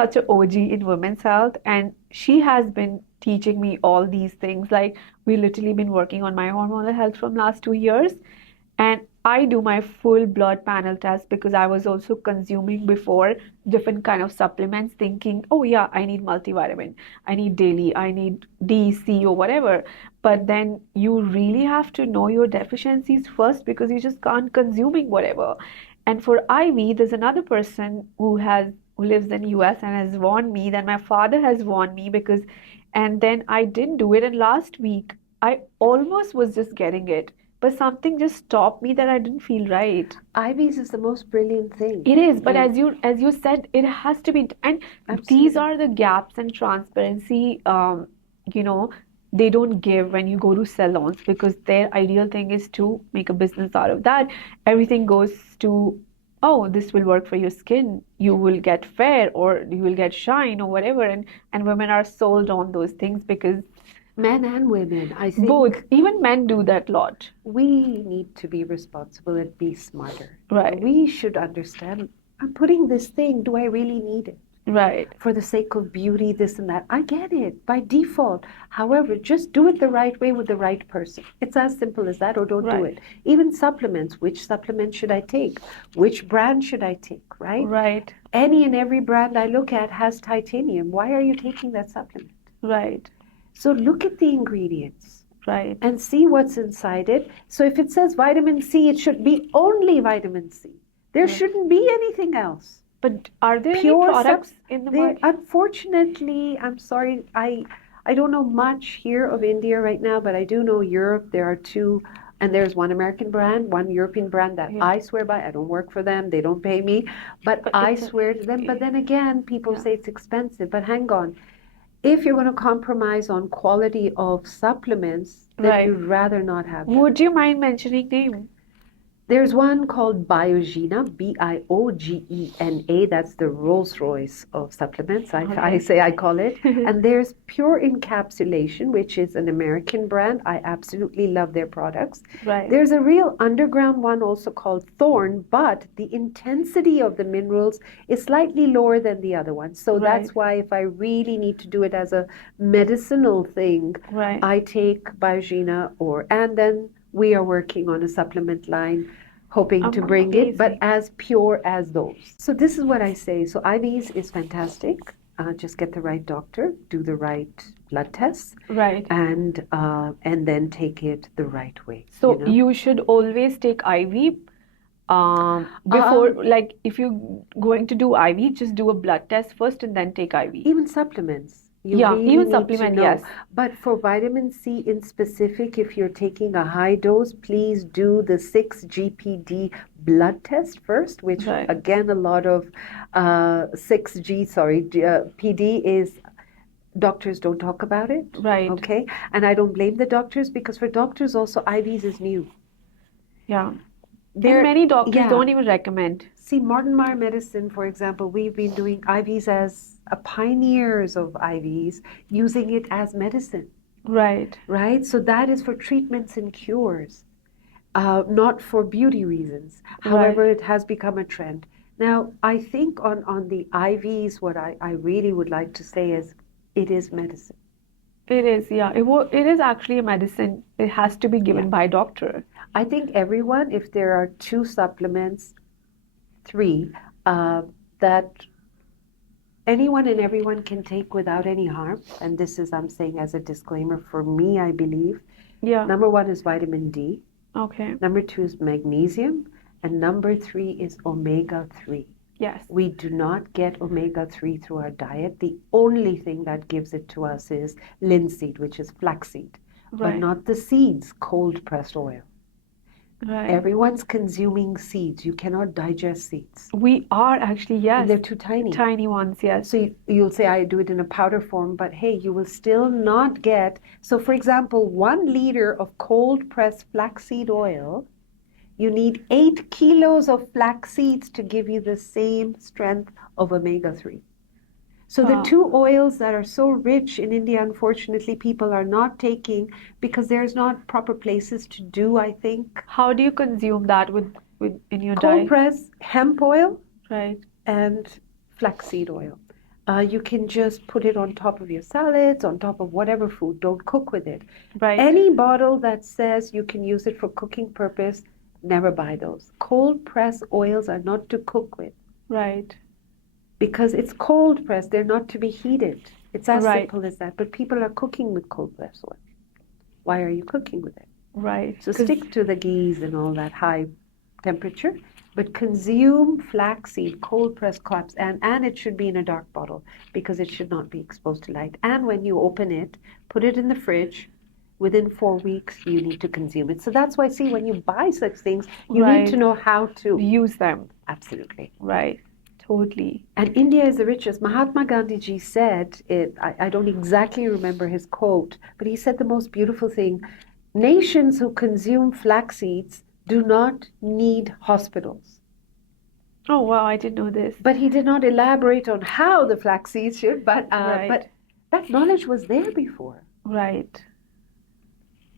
such an OG in women's health. And she has been teaching me all these things. Like, we literally been working on my hormonal health from last 2 years. And I do my full blood panel test because I was also consuming before different kind of supplements, thinking, oh yeah, I need multivitamin, I need daily, I need D, C, or whatever. But then you really have to know your deficiencies first because you just can't consuming whatever. And for IV, there's another person who lives in US and has warned me that my father has warned me because, and then I didn't do it. And last week I almost was just getting it, but something just stopped me that I didn't feel right. IVs is the most brilliant thing. It is, but Yeah. as you said, it has to be, and these Absolutely. are the gaps in transparency. You know, they don't give when you go to salons because their ideal thing is to make a business out of that. Everything goes to, oh, this will work for your skin. You will get fair or you will get shine or whatever, and women are sold on those things because Men and women, I think Both. Even men do that lot. we need to be responsible and be smarter. Right. We should understand, I'm putting this thing, do I really need it? Right. For the sake of beauty, this and that. I get it by default. However, just do it the right way with the right person. It's as simple as that, or don't do Right. it. Even supplements. Which supplement should I take? Which brand should I take, right? Right. Any and every brand I look at has titanium. Why are you taking that supplement? Right. So look at the ingredients Right. and see what's inside it. So if it says vitamin C, it should be only vitamin C. There Right. shouldn't be anything else. But are there any Pure products in the market? Unfortunately, I'm sorry, I don't know much here of India right now, but I do know Europe. There are two, and there's one American brand, one European brand that Yeah. I swear by. I don't work for them, they don't pay me, but But I it's swear to them. But then again, people Yeah. say it's expensive. But hang on, if you're going to compromise on quality of supplements, then Right. you'd rather not have them. Would you mind mentioning name? There's one called Biogena, Biogena. That's the Rolls Royce of supplements, I call it. And there's Pure Encapsulation, which is an American brand. I absolutely love their products. Right. There's a real underground one also called Thorn, but the intensity of the minerals is slightly lower than the other one. So Right. that's why if I really need to do it as a medicinal thing, Right. I take Biogena and then we are working on a supplement line, hoping to bring it, but Amazing. as pure as those. So this is what I say. So IVs is fantastic. Just get the right doctor, do the right blood tests, Right. and then take it the right way. So you know? you should always take IV before, like if you're going to do IV, just do a blood test first and then take IV. Even supplements. You Yeah, really even need supplement, to know. yes. But for vitamin C in specific, if you're taking a high dose, please do the 6-GPD blood test first, which Right. again, a lot of 6G, PD is doctors don't talk about it. Right. Okay. And I don't blame the doctors because for doctors also IVs is new. Yeah. There, And many doctors yeah. don't even recommend. See, modern medicine, for example, we've been doing IVs as pioneers of IVs, using it as medicine, Right. right? So that is for treatments and cures, not for beauty reasons. However, it has become a trend. Now, I think on the IVs, what I really would like to say is it is medicine. It is, yeah. It is actually a medicine. It has to be given by a doctor. I think everyone, if there are 2 supplements, 3, that anyone and everyone can take without any harm, and this is, I'm saying as a disclaimer, for me, I believe. Yeah. Number 1 is vitamin D. Okay. Number 2 is magnesium. And number 3 is omega-3. Yes. We do not get omega-3 through our diet. The only thing that gives it to us is linseed, which is flaxseed, but Right. not the seeds, cold-pressed oil. Right. Everyone's consuming seeds. You cannot digest seeds. We are actually, yes. And they're too tiny. Tiny ones, yes. So you'll say, I do it in a powder form, but hey, you will still not get. So for example, 1 liter of cold pressed flaxseed oil, you need 8 kilos of flax seeds to give you the same strength of omega-3. So the 2 oils that are so rich in India, unfortunately, people are not taking because there's not proper places to do, I think. How do you consume that with in your Cold diet? press hemp oil, Right. and flaxseed oil. You can just put it on top of your salads, on top of whatever food. Don't cook with it. Right. Any bottle that says you can use it for cooking purpose, never buy those. Cold press oils are not to cook with. Right. Because it's cold pressed, they're not to be heated. It's as Right. simple as that. But people are cooking with cold pressed oil. Why are you cooking with it? Right. So stick to the ghees and all that high temperature, but consume flaxseed, cold pressed crops, and it should be in a dark bottle because it should not be exposed to light. And when you open it, put it in the fridge. Within 4 weeks, you need to consume it. So that's why, see, when you buy such things, you need to know how to use them. Absolutely. Right. Totally. And India is the richest. Mahatma Gandhi ji said it, I don't exactly remember his quote, but he said the most beautiful thing. Nations who consume flax seeds do not need hospitals. Oh, wow, I didn't know this. But he did not elaborate on how the flax seeds should, but Right. that knowledge was there before. Right.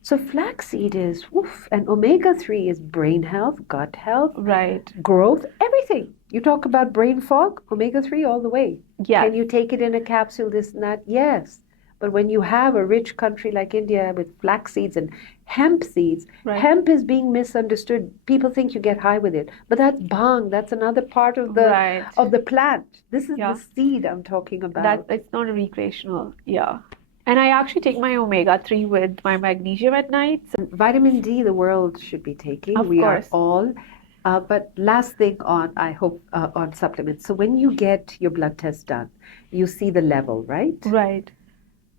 So flaxseed is, woof, and omega-3 is brain health, gut health, Right. growth, everything. You talk about brain fog, omega-3 all the way. Yes. Can you take it in a capsule, this and that? Yes. But when you have a rich country like India with flax seeds and hemp seeds, Right. hemp is being misunderstood. People think you get high with it, but that's bhang. That's another part of Right. the plant. This is Yeah. the seed I'm talking That about. it's not a recreational. Yeah. And I actually take my omega-3 with my magnesium at night. So, Vitamin D, the world should be taking. of We are course. all. But last thing on, I hope, on supplements. So when you get your blood test done, you see the level, right? Right.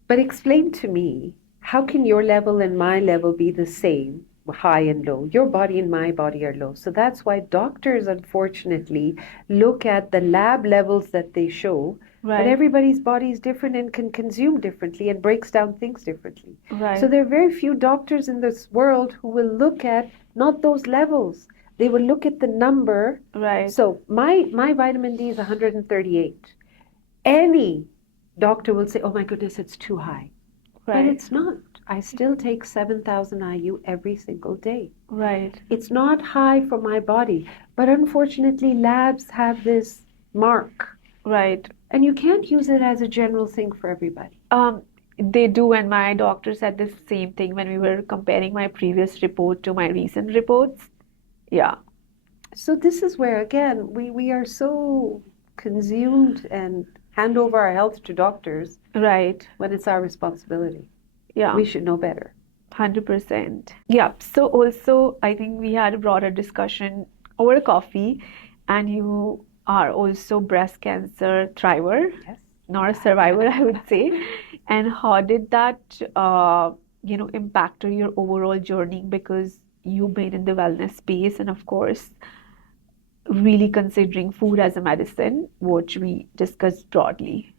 But explain to me, how can your level and my level be the same, high and low? Your body and my body are low. So that's why doctors, unfortunately, look at the lab levels that they show, but Right. everybody's body is different and can consume differently and breaks down things differently. So Right. there are very few doctors in this world who will look at not those levels. They will look at the number. Right. So my vitamin D is 138. Any doctor will say, oh my goodness, it's too high. But Right. it's not. I still take 7,000 IU every single day. Right. It's not high for my body. But unfortunately, labs have this mark. Right. And you can't use it as a general thing for everybody. They do, and my doctor said the same thing when we were comparing my previous report to my recent reports. Yeah. So this is where, again, we are so consumed and hand over our health to doctors Right. when it's our responsibility. Yeah. We should know better. 100%. Yeah. So also, I think we had a broader discussion over coffee, and you are also breast cancer thriver, Yes. not a survivor, I would say. And how did that, impacted your overall journey? Because you've been in the wellness space, and of course, really considering food as a medicine, which we discussed broadly.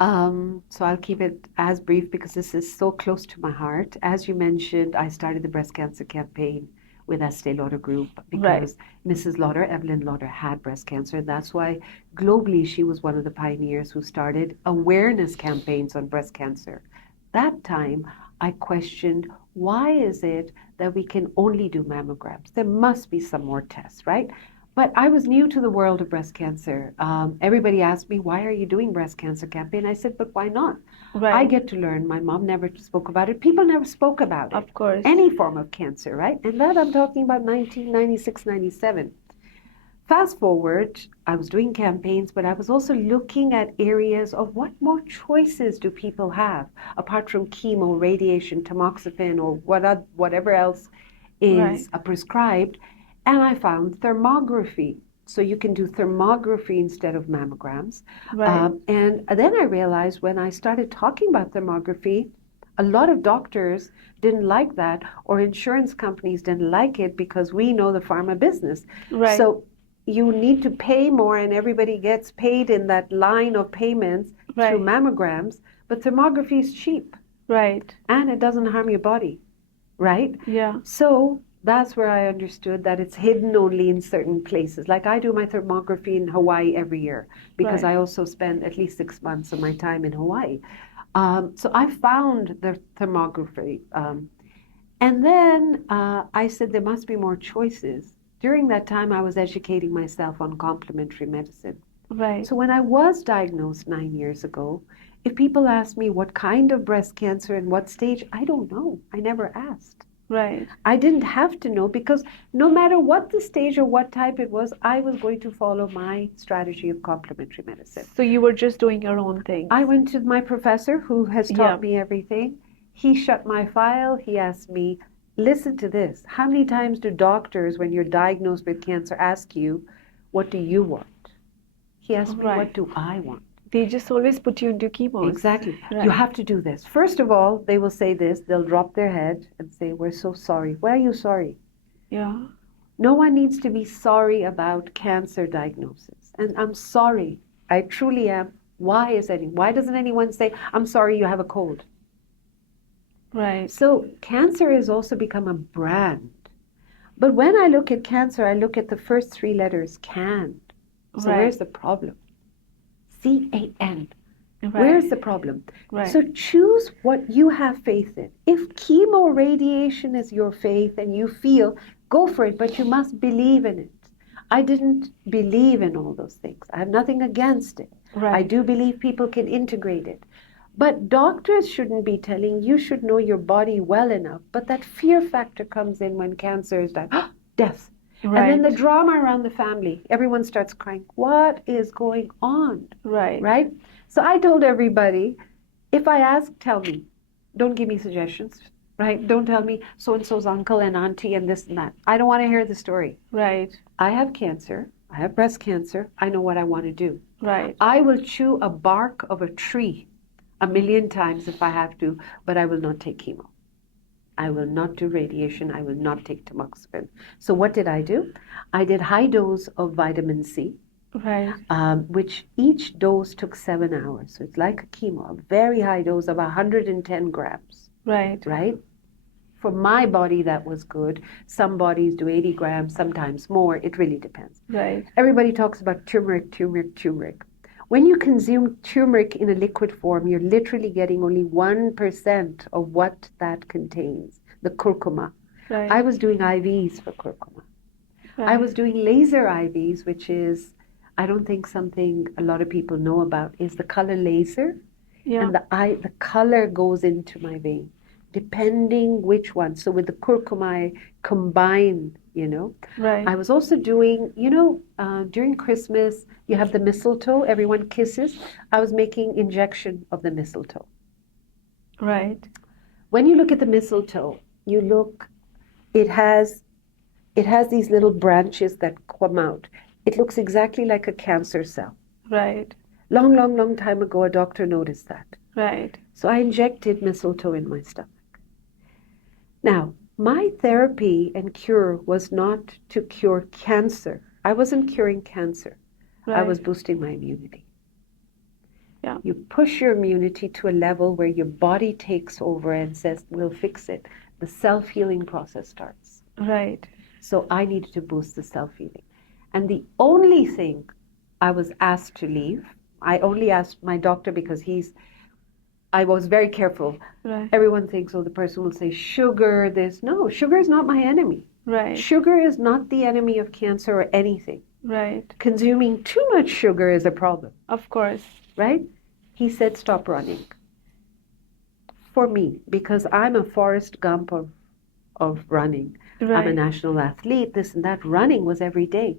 So I'll keep it as brief because this is so close to my heart. As you mentioned, I started the breast cancer campaign with Estée Lauder Group because Mrs. Lauder, Evelyn Lauder, had breast cancer. That's why globally she was one of the pioneers who started awareness campaigns on breast cancer. That time I questioned, why is it that we can only do mammograms? There must be some more tests, right? But I was new to the world of breast cancer. Everybody asked me, why are you doing breast cancer campaign? I said, but why not? I Right. get to learn. My mom never spoke about it. People never spoke about it. Of course. Any form of cancer, right? And that I'm talking about 1996, 97. Fast forward, I was doing campaigns, but I was also looking at areas of what more choices do people have apart from chemo, radiation, tamoxifen, or whatever else is prescribed. And I found thermography. So you can do thermography instead of mammograms. Right. And then I realized when I started talking about thermography, a lot of doctors didn't like that, or insurance companies didn't like it because we know the pharma business. Right. So you need to pay more, and everybody gets paid in that line of payments through mammograms. But thermography is cheap. Right. And it doesn't harm your body, right? Yeah. So that's where I understood that it's hidden only in certain places. Like I do my thermography in Hawaii every year because I also spend at least 6 months of my time in Hawaii. So I found the thermography. And then I said there must be more choices. During that time, I was educating myself on complementary medicine. Right. So when I was diagnosed 9 years ago, if people ask me what kind of breast cancer and what stage, I don't know. I never asked. Right. I didn't have to know because no matter what the stage or what type it was, I was going to follow my strategy of complementary medicine. So you were just doing your own thing. I went to my professor who has taught me everything. He shut my file. He asked me, listen to this. How many times do doctors, when you're diagnosed with cancer, ask you, what do you want? He asked me, what do I want? They just always put you into chemos. Exactly. Right. You have to do this. First of all, they will say this. They'll drop their head and say, we're so sorry. Why are you sorry? Yeah. No one needs to be sorry about cancer diagnosis. And I'm sorry. I truly am. Why doesn't anyone say, I'm sorry you have a cold? Right. So cancer has also become a brand. But when I look at cancer, I look at the first three letters, can. So where's the problem? CAN. Where's the problem? Right. So choose what you have faith in. If chemo radiation is your faith and you feel, go for it, but you must believe in it. I didn't believe in all those things. I have nothing against it. Right. I do believe people can integrate it. But doctors shouldn't be telling you should know your body well enough. But that fear factor comes in when cancer is like, death. Right. And then the drama around the family. Everyone starts crying. What is going on? Right. Right? So I told everybody, if I ask, tell me. Don't give me suggestions. Right? Don't tell me so-and-so's uncle and auntie and this and that. I don't want to hear the story. Right. I have cancer. I have breast cancer. I know what I want to do. Right. I will chew a bark of a tree 1,000,000 times if I have to, but I will not take chemo. I will not do radiation. I will not take tamoxifen. So what did I do? I did high dose of vitamin C, Right. which each dose took 7 hours. So it's like a chemo, a very high dose of 110 grams. Right. Right? For my body, that was good. Some bodies do 80 grams, sometimes more. It really depends. Right. Everybody talks about turmeric. When you consume turmeric in a liquid form, you're literally getting only 1% of what that contains, the curcuma. Right. I was doing IVs for curcuma. Right. I was doing laser IVs, which is, I don't think something a lot of people know about, is the color laser. Yeah. And the color goes into my vein, depending which one. So with the curcuma, I combine, Right. I was also doing, during Christmas, you have the mistletoe, everyone kisses. I was making injection of the mistletoe. Right. When you look at the mistletoe, it has these little branches that come out. It looks exactly like a cancer cell. Right. Long time ago, a doctor noticed that. Right. So I injected mistletoe in my stomach. Now, my therapy and cure was not to cure cancer. I wasn't curing cancer. Right. I was boosting my immunity. Yeah. You push your immunity to a level where your body takes over and says, we'll fix it. The self-healing process starts. Right. So I needed to boost the self-healing. And the only thing I was asked to leave, I only asked my doctor because I was very careful. Right. Everyone thinks, the person will say sugar, this. No, sugar is not my enemy. Right. Sugar is not the enemy of cancer or anything. Right. Consuming too much sugar is a problem. Of course. Right? He said, stop running. For me, because I'm a Forrest Gump of running. Right. I'm a national athlete, this and that. Running was every day.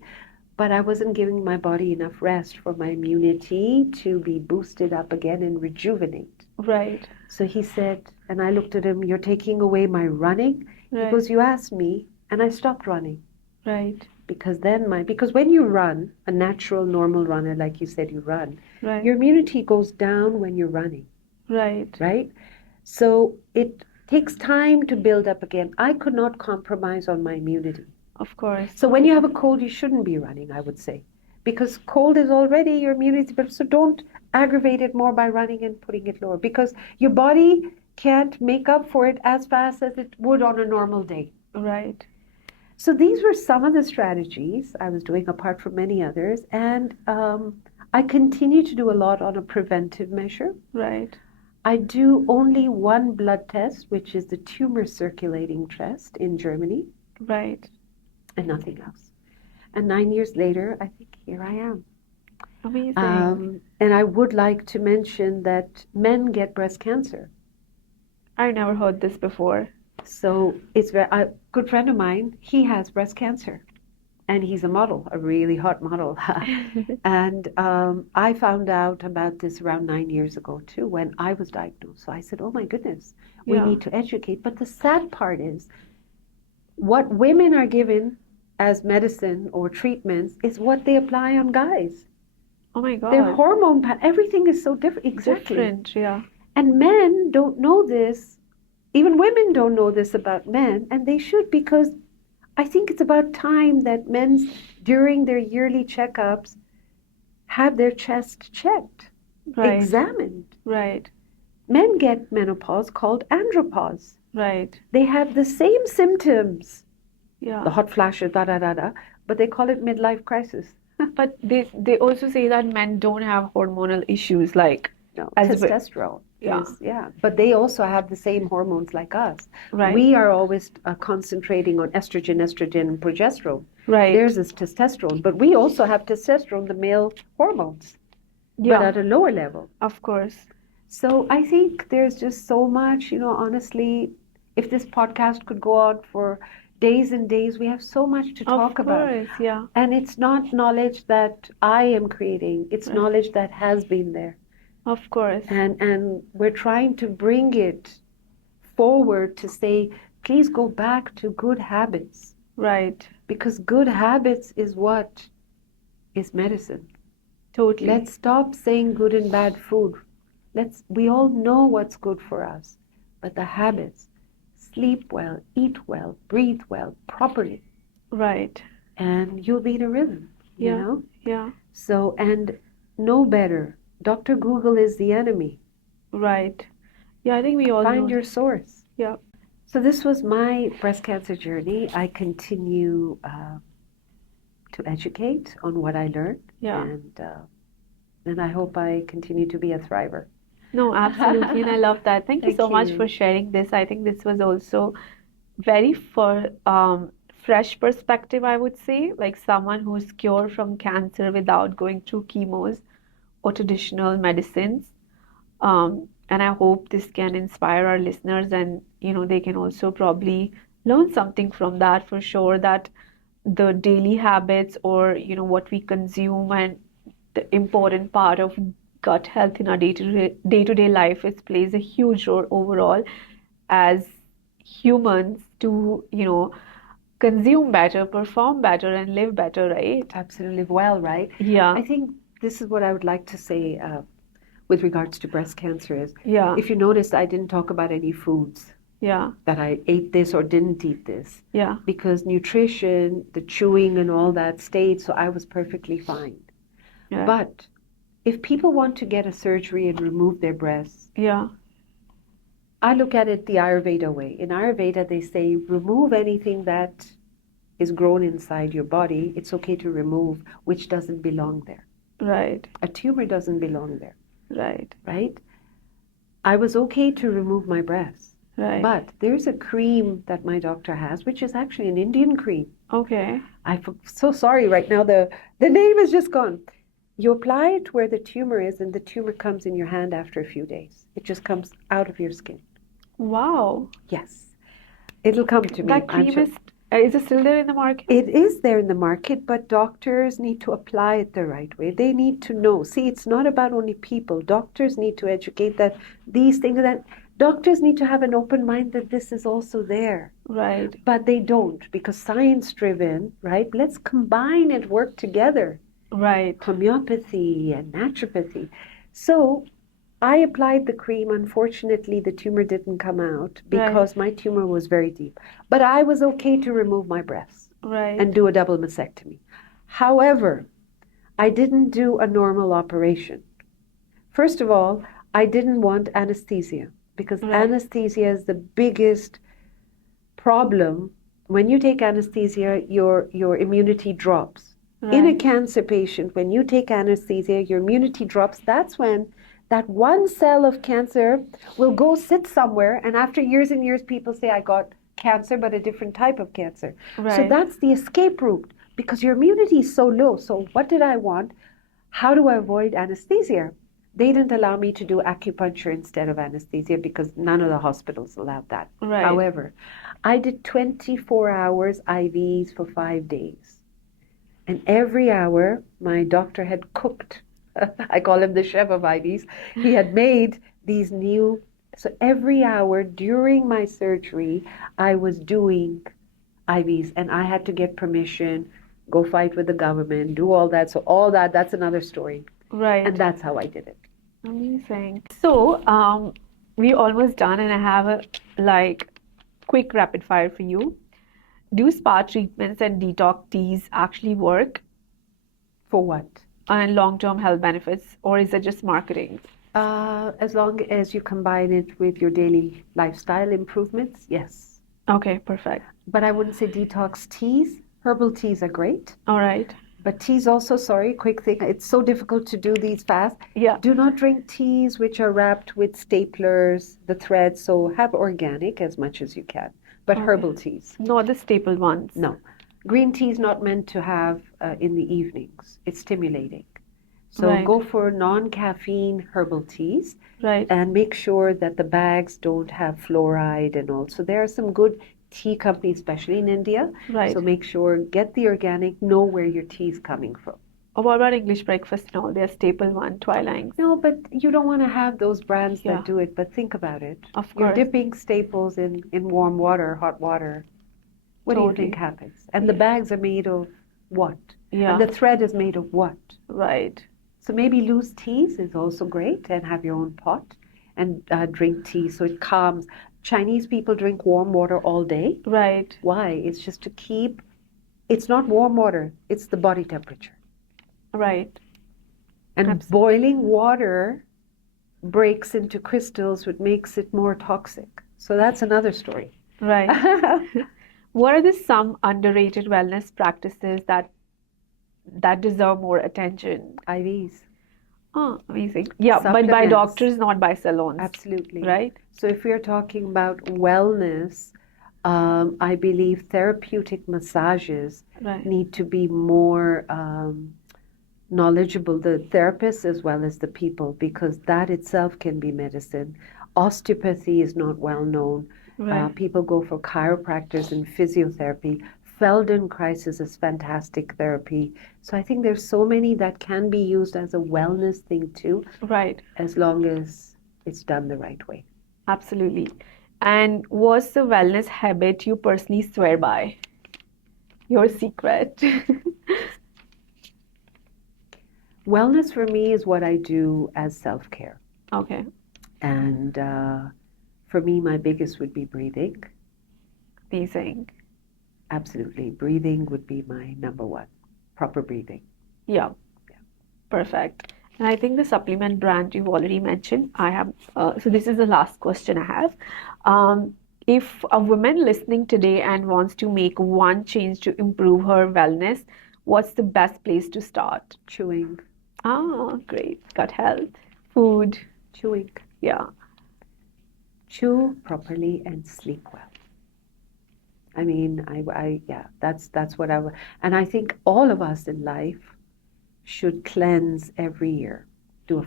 But I wasn't giving my body enough rest for my immunity to be boosted up again and rejuvenate. Right. So he said, and I looked at him, you're taking away my running? Right. He goes, you asked me, and I stopped running. Right. Because when you run, a natural, normal runner, like you said, you run, Right. your immunity goes down when you're running. Right. Right? So it takes time to build up again. I could not compromise on my immunity. Of course. So when you have a cold, you shouldn't be running, I would say. Because cold is already your immunity, but so don't aggravate it more by running and putting it lower. Because your body can't make up for it as fast as it would on a normal day. Right. So these were some of the strategies I was doing apart from many others. And I continue to do a lot on a preventive measure. Right. I do only one blood test, which is the tumor circulating test in Germany. Right. And nothing else. And 9 years later, I think here I am. Amazing. And I would like to mention that men get breast cancer. I never heard this before. So it's a good friend of mine, he has breast cancer. And he's a model, a really hot model. And I found out about this around 9 years ago, too, when I was diagnosed. So I said, oh, my goodness, we need to educate. But the sad part is what women are given as medicine or treatments is what they apply on guys. Oh, my God. Their hormone, everything is so different. Exactly. Different, yeah. And men don't know this. Even women don't know this about men, and they should, because I think it's about time that men, during their yearly checkups, have their chest checked, examined. Right. Men get menopause called andropause. Right. They have the same symptoms, Yeah. the hot flashes, but they call it midlife crisis. But they also say that men don't have hormonal issues like No, As testosterone yeah. is, yeah. But they also have the same hormones like us. Right. We are always concentrating on estrogen, and progesterone. Right. Theirs is testosterone. But we also have testosterone, the male hormones, but Yeah, at a lower level. of course. So I think there's just so much, honestly, if this podcast could go on for days and days, we have so much to talk Of about. course, yeah. And it's not knowledge that I am creating, it's Right. knowledge that has been there. Of course. And we're trying to bring it forward to say, please go back to good habits. Right. Because good habits is what is medicine. Totally. Let's stop saying good and bad food. We all know what's good for us, but the habits, sleep well, eat well, breathe well, properly, Right. and you'll be in a rhythm, Yeah. Yeah. So, and know better. Dr. Google is the enemy. Right. Yeah, I think we all Find know your this. source. Yeah. So this was my breast cancer journey. I continue to educate on what I learned, Yeah. and I hope I continue to be a thriver. No, absolutely. And I love that. Thank you Thank so much you. for sharing this. I think this was also very fresh perspective, I would say, like someone who's cured from cancer without going through chemos or traditional medicines. And I hope this can inspire our listeners, and they can also probably learn something from that for sure, that the daily habits, or what we consume, and the important part of gut health in our day-to-day life is plays a huge role overall as humans to consume better, perform better, and live better, right? Absolutely well, right? Yeah. I think this is what I would like to say with regards to breast cancer is, Yeah. if you noticed, I didn't talk about any foods Yeah. that I ate this or didn't eat this. Yeah. Because nutrition, the chewing and all that stayed, so I was perfectly fine. Yeah. But if people want to get a surgery and remove their breasts, Yeah. I look at it the Ayurveda way. In Ayurveda, they say remove anything that is grown inside your body. It's okay to remove which doesn't belong there. Right. A tumor doesn't belong there. Right. Right? I was okay to remove my breasts. Right. But there's a cream that my doctor has, which is actually an Indian cream. Okay. I'm so sorry right now. The name is just gone. You apply it where the tumor is, and the tumor comes in your hand after a few days. It just comes out of your skin. Wow. Yes. It'll come to me. That I'm cream sure. is it still there in the market? It is there in the market, but doctors need to apply it the right way. They need to know. See, it's not about only people. Doctors need to educate that these things, that doctors need to have an open mind that this is also there. Right. But they don't, because science driven, right? Let's combine and work together. Right. Homeopathy and naturopathy. So I applied the cream. Unfortunately, the tumor didn't come out because my tumor was very deep. But I was okay to remove my breasts and do a double mastectomy. However, I didn't do a normal operation. First of all, I didn't want anesthesia, because anesthesia is the biggest problem. When you take anesthesia, your immunity drops. In a cancer patient, when you take anesthesia, your immunity drops. That's when that one cell of cancer will go sit somewhere, and after years and years, people say, I got cancer, but a different type of cancer. So that's the escape route, because your immunity is so low. So what did I want? How do I avoid anesthesia? They didn't allow me to do acupuncture instead of anesthesia, because none of the hospitals allowed that. However, I did 24 hours IVs for 5 days. And every hour, my doctor had cooked. I call him the chef of IVs. He had made these new. So every hour during my surgery, I was doing IVs, and I had to get permission, go fight with the government, do all that. So all that's another story. Right. And that's how I did it. Amazing. So, we're almost done, and I have a quick rapid fire for you. Do spa treatments and detox teas actually work? For what? And long-term health benefits, or is it just marketing? As long as you combine it with your daily lifestyle improvements, yes. Okay, perfect. But I wouldn't say detox teas. Herbal teas are great. All right. But teas also, sorry, quick thing. It's so difficult to do these fast. Yeah. Do not drink teas which are wrapped with staplers, the threads. So have organic as much as you can, but Okay. herbal teas. Not the staple ones. No. Green tea is not meant to have in the evenings. It's stimulating. So Right. go for non-caffeine herbal teas Right. and make sure that the bags don't have fluoride and all. So there are some good tea companies, especially in India. Right. So make sure, get the organic, know where your tea is coming from. What about English breakfast and all? Their staple one, Twilings. No, but you don't want to have those brands Yeah. that do it. But think about it. Of You're course. dipping staples in warm water, hot water. What do you think Totally. happens? And the Yeah. bags are made of what? Yeah. And the thread is made of what? Right. So maybe loose teas is also great and have your own pot and drink tea so it calms. Chinese people drink warm water all day. Right. Why? It's just to keep, it's not warm water, it's the body temperature. Right. And Absolutely. boiling water breaks into crystals, which makes it more toxic. So that's another story. Right. What are some underrated wellness practices that deserve more attention? IVs. Oh, amazing. Yeah, but by Supplements. doctors, not by salons. Absolutely. Right? So if we're talking about wellness, I believe therapeutic massages Right. need to be more knowledgeable, the therapists as well as the people, because that itself can be medicine. Osteopathy is not well known. Right. People go for chiropractors and physiotherapy. Feldenkrais is fantastic therapy. So I think there's so many that can be used as a wellness thing too, Right. as long as it's done the right way. Absolutely. And what's the wellness habit you personally swear by? Your secret. Wellness for me is what I do as self-care. Okay. And for me, my biggest would be breathing. Amazing. Absolutely. Breathing would be my number one. Proper breathing. Yeah. Perfect. And I think the supplement brand you've already mentioned. I have, so this is the last question I have. If a woman listening today and wants to make one change to improve her wellness, what's the best place to start? Chewing. Ah, great. Gut health, food. Chewing. Yeah. Chew properly and sleep well. I mean, yeah, that's what I would. And I think all of us in life should cleanse every year, do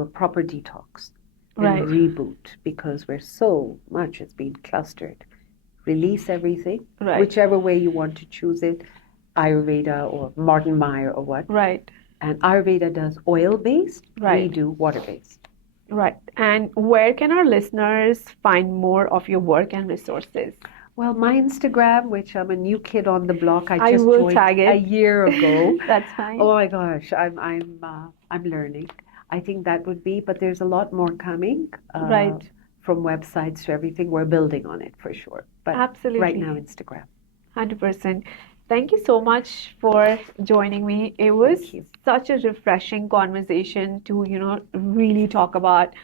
a proper detox and Right. reboot because we're so much it's been clustered. Release everything, Right. whichever way you want to choose it, Ayurveda or modern Mayr or what. Right. And Ayurveda does oil-based, Right. we do water-based. Right. And where can our listeners find more of your work and resources? Well, my Instagram, which I'm a new kid on the block, I just will joined tag a it. year ago. That's fine. Oh my gosh, I'm learning. I think that would be, but there's a lot more coming. Right. From websites to everything. We're building on it for sure. But Absolutely. right now, Instagram. 100%. Thank you so much for joining me. It was Thank you. such a refreshing conversation to, really talk about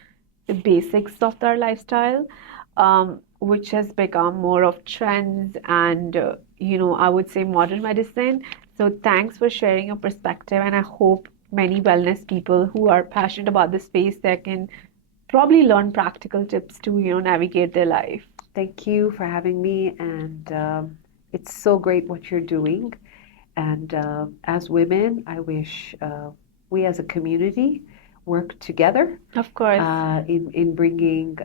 the basics of their lifestyle, which has become more of trends and, I would say modern medicine. So thanks for sharing your perspective, and I hope many wellness people who are passionate about the space that can probably learn practical tips to, navigate their life. Thank you for having me, and it's so great what you're doing. And as women, I wish we as a community work together Of course. in bringing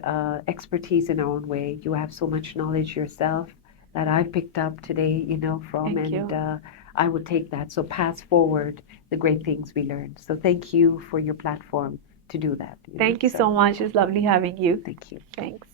expertise in our own way. You have so much knowledge yourself that I've picked up today, from, Thank you. and I would take that. So pass forward the great things we learned. So thank you for your platform to do that. Thank you so much. It's lovely having you. Thank you. Thanks.